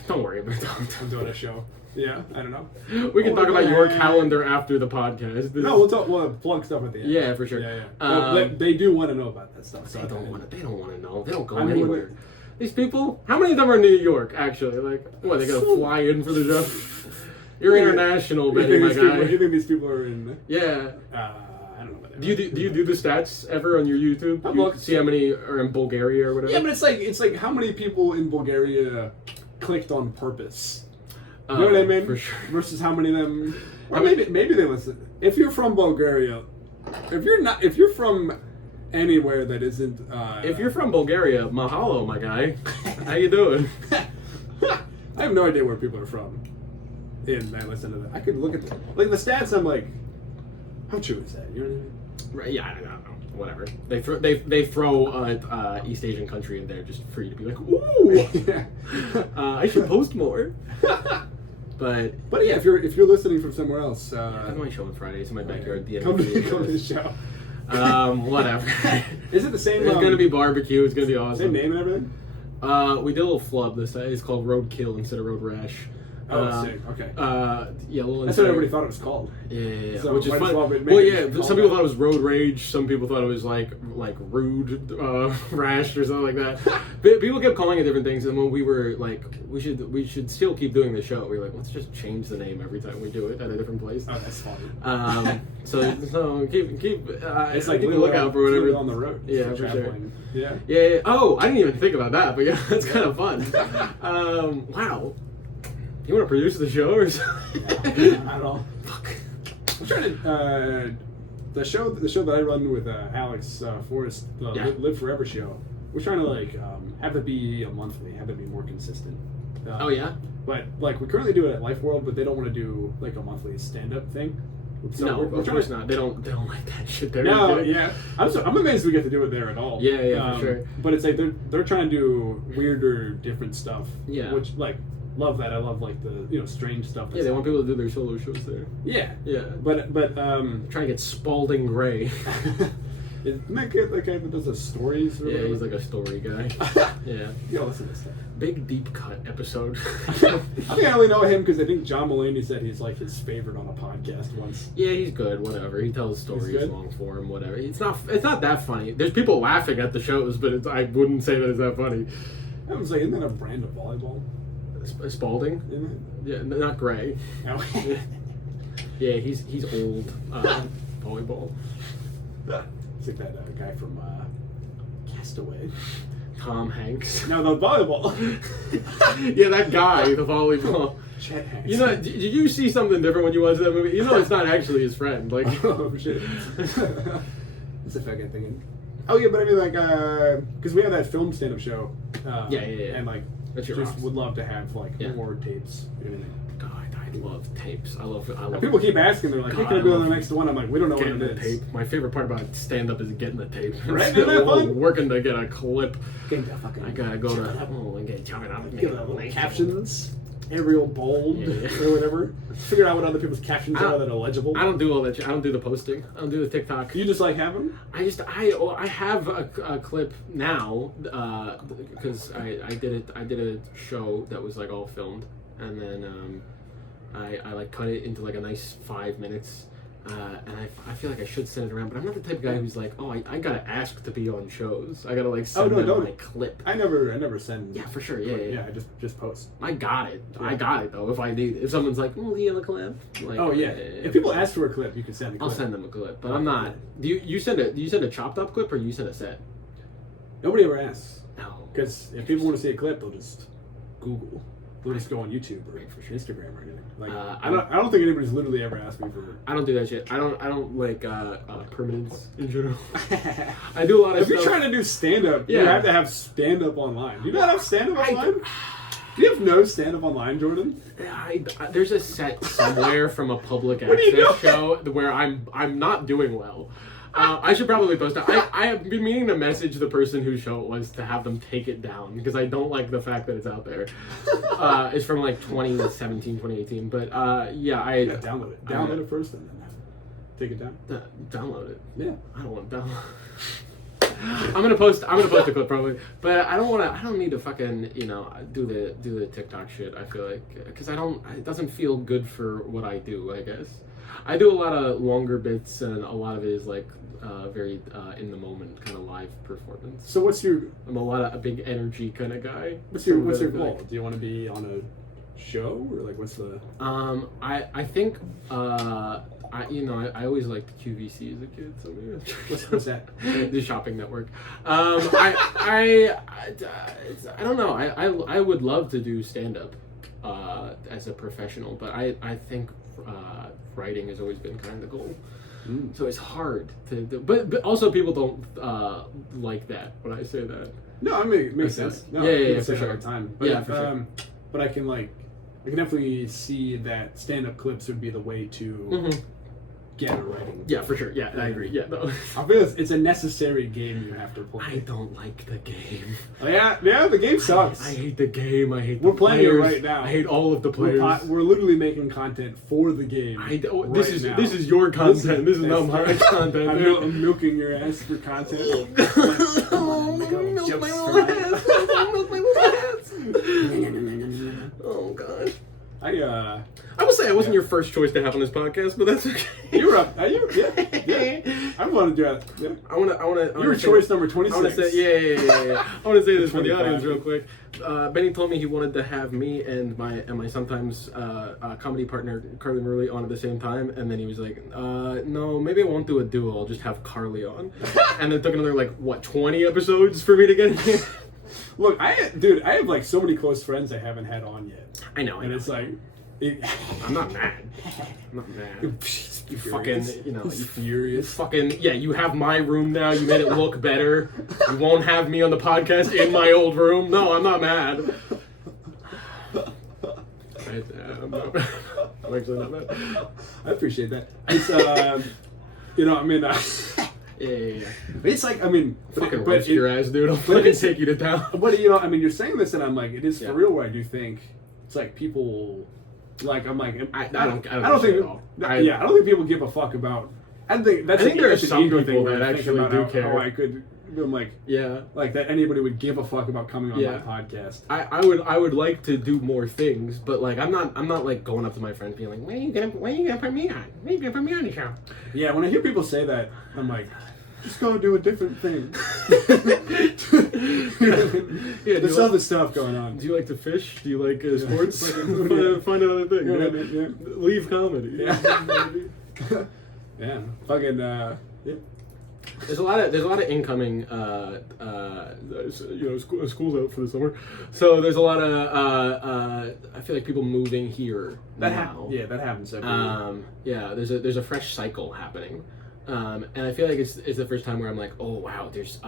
Don't worry about it. I'm doing a show. Yeah, I don't know. We can talk about your calendar after the podcast. We'll plug stuff at the end. Yeah, for sure. Yeah. They do want to know about that stuff. So they don't want to know. They don't go anywhere. These people, how many of them are in New York, actually? Like, what, they gotta fly in for the show? You're international, Betty, my guy. You think these people are in... Yeah. I don't know about that. Do you do the stats ever on your YouTube? You see how many are in Bulgaria or whatever? Yeah, but it's like how many people in Bulgaria clicked on purpose? You know what I mean? For sure. Versus how many of them... Or maybe they listen. If you're from Bulgaria, if you're from anywhere that isn't... if you're from Bulgaria, mahalo, my guy. How you doing? I have no idea where people are from. And I listen to that. I could look at the stats. I'm like, how true is that? You know what I mean? Right? Yeah, I don't know. Whatever. They throw East Asian country in there just for you to be like, ooh. Yeah. I should post more. But yeah, if you're listening from somewhere else, that's my show on Fridays in my backyard. Come to the show. Whatever. Is it the same? It's gonna be barbecue. It's gonna be awesome. Same name and everything. We did a little flub this time. It's called Roadkill instead of Road Rash. Oh, sick. Okay. Yeah, that's what everybody thought it was called. Yeah. So which is fun. Some people thought it was Road Rage. Some people thought it was like Rude Rash or something like that. But people kept calling it different things, and when we were like, we should still keep doing the show, we were like, let's just change the name every time we do it at a different place. Oh, that's funny. So keep. It's like keep a lookout for whatever on the road. Yeah, for sure. Yeah. Oh, I didn't even think about that, but yeah, that's kind of fun. Wow. You want to produce the show or something? Yeah, not at all. Fuck. I'm trying to the show that I run with Alex Forrest, the Live Forever show. We're trying to have it be a monthly, have it be more consistent. Oh yeah. But we currently do it at Life World, but they don't want to do like a monthly stand-up thing. So no, of course not. They don't like that shit there. No, yeah. I'm amazed we get to do it there at all. Yeah, for sure. But it's like they're trying to do weirder, different stuff. Yeah. Which love that. I love the strange stuff. Yeah, they want people to do their solo shows there. Yeah. Yeah. But trying to get Spalding Gray. Isn't that kid the guy that does the stories? Yeah, he's like a story guy. Yeah. Yeah, listen to this stuff. Big deep cut episode. I think I only know him because I think John Mulaney said he's like his favorite on a podcast once. Yeah, he's good. Whatever. He tells stories long form. Whatever. It's not that funny. There's people laughing at the shows, but I wouldn't say that it's that funny. I was like, isn't that a brand of volleyball? Spalding? Isn't it? Yeah, not Gray. Oh. Yeah, he's old. Volleyball. It's like that guy from Castaway. Tom Hanks. No, the volleyball. Yeah, that guy, the volleyball. Chet Hanks. You know, did you see something different when you watched that movie? You know, it's not actually his friend. Like, oh shit. It's a fucking thing. Oh yeah, but I mean because we have that film stand-up show. Yeah. And just would love to have more tapes. God, I love tapes. I love. People keep asking. They're like, "Hey, can I go on the next one?" I'm like, "We don't know what it is." Tape. My favorite part about stand-up is getting the tape. Right? Isn't that fun? Working to get a clip. I gotta go to. And get captions. Arial bold or whatever. Figure out what other people's captions are that are legible. I don't do all that. I don't do the posting. I don't do the TikTok. You just have them? I have a clip now because I did a show that was all filmed, and then I cut it into a nice 5 minutes. And I feel like I should send it around, but I'm not the type of guy who's like, oh, I gotta ask to be on shows. I gotta send them my clip. I never send. Yeah, for sure. Yeah. I just post. I got it. Yeah. I got it though. If I need, if someone's like, oh, do you have a clip? Oh yeah. If people ask for a clip, you can send a clip. I'll send them a clip, but I'm not. Do you send a chopped up clip or you send a set? Nobody ever asks. No. Because if people want to see a clip, they'll just Google. They'll just go on YouTube or Instagram or anything. I don't think anybody's literally ever asked me for. I don't do that shit. I don't like permanence in general. I do a lot of. If you're trying to do stand up, you have to have stand up online. Do you not have stand up online? Do you have no stand up online, Jordan? There's a set somewhere from a public access show where I'm not doing well. I should probably post it. I have been meaning to message the person whose show it was to have them take it down because I don't like the fact that it's out there. It's from like 2017, 2018. But yeah, download it. Download it first and then take it down. Download it. Yeah. I don't want to download. I'm gonna post a clip probably, but I don't need to fucking do the TikTok shit. I feel like because it doesn't feel good for what I do. I guess I do a lot of longer bits and a lot of it is like very in the moment kind of live performance. So I'm a big energy kind of guy. What's your goal? Do you want to be on a show or like what's the? I think. I always liked QVC as a kid, so maybe what's that? The shopping network. I don't know. I would love to do stand up as a professional, but I think writing has always been kind of the goal. So it's hard to do, but also people don't like that when I say that. No, I mean it makes sense. No, yeah, for sure. All the time. But, for sure. But I can definitely see that stand-up clips would be the way to get a writing. Yeah, for sure. Yeah, I agree. Yeah, no. I feel it's a necessary game you have to play. I don't like the game. Oh, yeah, the game sucks. I hate the game. I hate. We're playing it right now. I hate all of the players. We're literally making content for the game. This is your content. This is not my content. I'm milking your ass for content. Milk my little ass. Milk my little ass. Oh god. I will say I wasn't your first choice to have on this podcast, but that's okay. You were up. Are you? Yeah. I want to do it. Yeah. I want to. You were choice number 26. I want to say, yeah. I want to say this for the audience real quick. Benny told me he wanted to have me and my sometimes comedy partner Carly Murley on at the same time, and then he was like, no, maybe I won't do a duo. I'll just have Carly on. And it took another 20 episodes for me to get in here. Look, I have like so many close friends I haven't had on yet. I know. It's like, I'm not mad. You fucking, you furious. Fucking, yeah, you have my room now. You made it look better. You won't have me on the podcast in my old room. No, I'm not mad. I'm actually not mad. I appreciate that. It's, Yeah. It's like, fucking roast your ass, dude. I'll fucking take you to town. But you're saying this, and I'm like, it is for real. Where I do think it's like people, I don't think people give a fuck about. I think there are some people that actually do care. I could. I'm like, like that anybody would give a fuck about coming on my podcast. I would like to do more things, but I'm not like going up to my friend being like, when are you gonna put me on? When are you gonna put me on the show? Yeah, when I hear people say that, I'm like, just go do a different thing. There's other stuff going on. Do you like to fish? Do you like sports? Find another thing. Yeah. Leave comedy. Yeah. Yeah. Fucking. Yeah. There's a lot of incoming. School's out for the summer, so there's a lot of. I feel like people moving here. That happens. Yeah, that happens. Yeah, there's a fresh cycle happening. And I feel like it's the first time where I'm like, oh wow, there's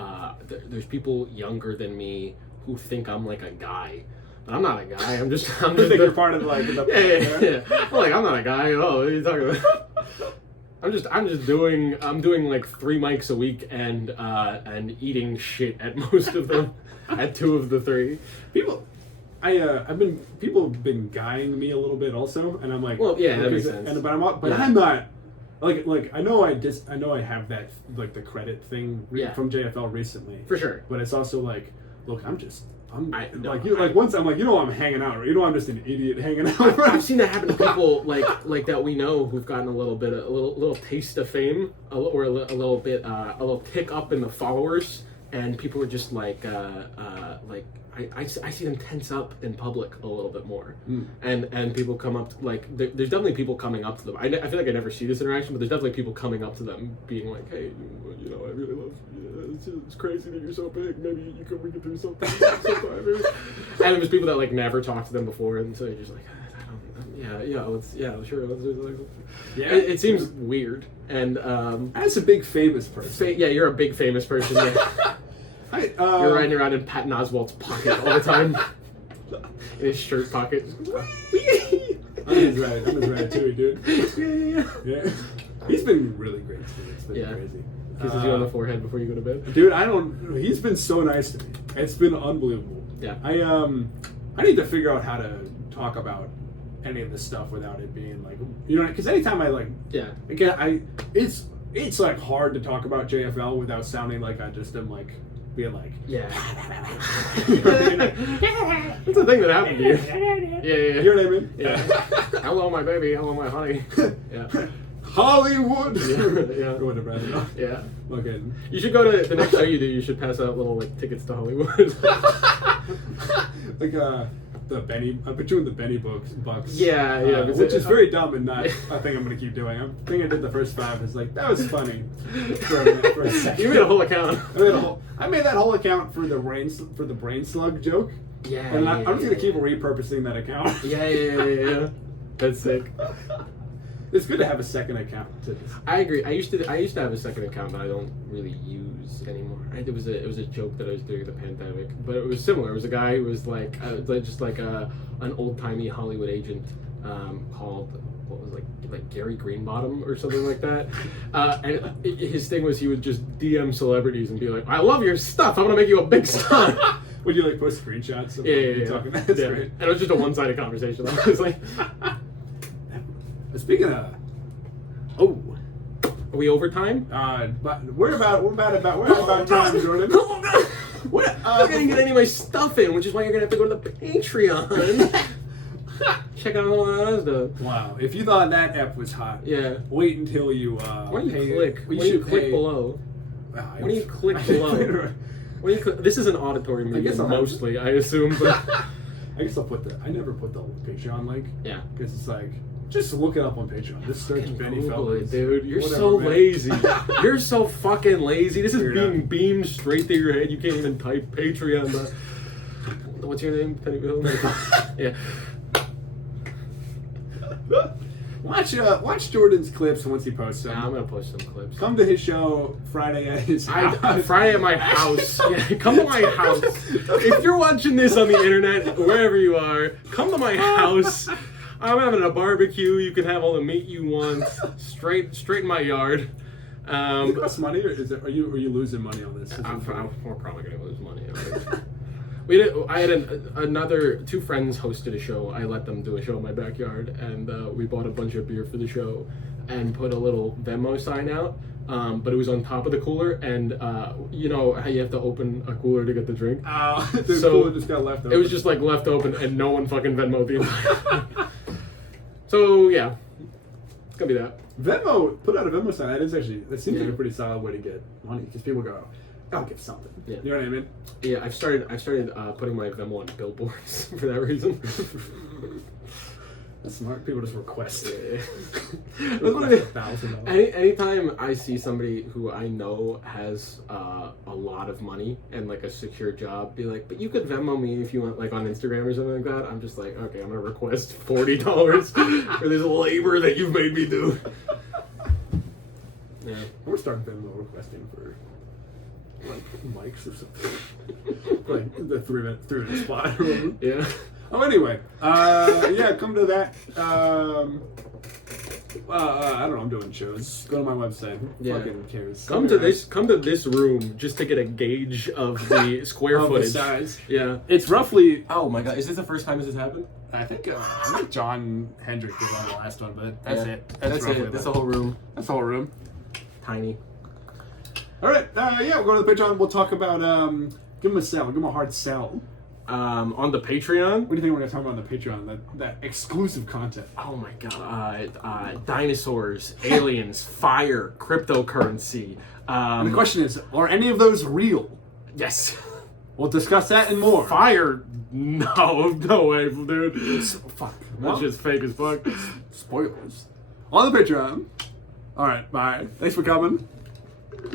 people younger than me who think I'm like a guy, but I'm not a guy. I'm just think you're part of like the yeah. I'm not a guy. Oh, what are you talking about? I'm doing like 3 mics a week and eating shit at most of them, at 2 of the 3. People have been guying me a little bit also, and I'm like, well, yeah, that makes sense. I'm not. Like I know I have that like the credit thing from JFL recently for sure, but it's also like, look, once I'm like, I'm hanging out, I'm just an idiot hanging out. I've seen that happen to people like that we know who've gotten a little taste of fame, a little pick up in the followers, and people are just like I see them tense up in public a little bit more, and people come up there's definitely people coming up to them. I feel like I never see this interaction, but there's definitely people coming up to them, being like, "Hey, I really love you. It's crazy that you're so big. Maybe we could do something sometime." Maybe. And there's people that never talked to them before, and so you're just like, sure. Let's do it seems weird, and as a big famous person, you're a big famous person. Yeah. You're riding around in Patton Oswalt's pocket all the time. In his shirt pocket. I'm his Ratatouille, dude. Yeah. He's been really great too. It's been crazy. Kisses you on the forehead before you go to bed. Dude, he's been so nice to me. It's been unbelievable. Yeah. I need to figure out how to talk about any of this stuff without it being like, you know, because anytime I like, again, it's like hard to talk about JFL without sounding like I just am like being like, yeah. It's a thing that happened to you. Yeah. You know what I mean? Yeah. Hello, my baby. Hello, my honey. Yeah. Hollywood. Yeah. Or whatever. I don't know. Yeah. Okay. You should go to the next show you do. You should pass out little like tickets to Hollywood. Like the Benny. I'm picturing the Benny Bucks. Yeah. Which is very dumb and not a thing I'm gonna keep doing. I think I did the first 5. It's like that was funny. For a second. You made a whole account. I made that whole account for the brain slug joke. Yeah. And I'm just gonna keep repurposing that account. Yeah. That's sick. It's good to have a second account. I agree. I used to have a second account that I don't really use anymore. It was a joke that I was doing the pandemic, but it was similar. It was a guy who was like just like an old timey Hollywood agent called what was like Gary Greenbottom or something like that. And his thing was he would just DM celebrities and be like, "I love your stuff. I'm gonna make you a big star." Would you like post screenshots of you talking? That's great. And it was just a one-sided conversation. I was like. Speaking of, are we overtime? But we're about time, Jordan. I didn't get any of my stuff in, which is why you're gonna have to go to the Patreon. Check out all that stuff. Wow! If you thought that app was hot, wait until you. Why don't you click? Why don't you click below? Why don't you click below? This is an auditory medium, mostly, I assume. But I guess I'll put I never put the Patreon link. Yeah. Because it's like. Just look it up on Patreon. Just search Benny Fellows. Dude, you're so lazy. You're so fucking lazy. This is being beamed straight through your head. You can't even type Patreon. What's your name? Yeah. Watch Jordan's clips once he posts them. Yeah, I'm gonna post some clips. Come to his show Friday at his house. Friday at my house. Yeah, come to my house. If you're watching this on the internet, wherever you are, come to my house. I'm having a barbecue. You can have all the meat you want, straight in my yard. Does it cost money, or are you losing money on this? We're probably gonna lose money. I had two friends hosted a show. I let them do a show in my backyard, and we bought a bunch of beer for the show, and put a little Venmo sign out. But it was on top of the cooler, and you know how you have to open a cooler to get the drink. The cooler just got left open. It was just like left open, and no one fucking Venmo'd the entire thing. So yeah, it's gonna be that. Venmo, put out a Venmo sign. That seems like a pretty solid way to get money, because people go, "I'll give something." Yeah. You know what I mean? Yeah, I've started putting my Venmo on billboards for that reason. That's smart. People just request it. Anytime I see somebody who I know has a lot of money and like a secure job, be like, but you could Venmo me if you want, like on Instagram or something like that. I'm just like, okay, I'm gonna request $40 for this labor that you've made me do. Yeah, I'm gonna start Venmo requesting for like mics or something, like the 3-minute spot or whatever. Yeah. Oh, anyway, come to that. I don't know. I'm doing shows. Go to my website. Who fucking cares? Come to this room just to get a gauge of the square footage. The size. Yeah, it's roughly. Oh my god, is this the first time this has happened? I think John Hendrick was on the last one, but that's it. That's it. That's the whole room. That's the whole room. Tiny. All right. We'll go to the Patreon. We'll talk about give him a sell. Give him a hard sell. On the Patreon? What do you think we're going to talk about on the Patreon? That exclusive content. Oh my god. Dinosaurs, aliens, fire, cryptocurrency. And the question is, are any of those real? Yes. We'll discuss that and more. Fire? No way, dude. Fuck. That's just fake as fuck. Spoilers. On the Patreon. Alright, bye. Thanks for coming.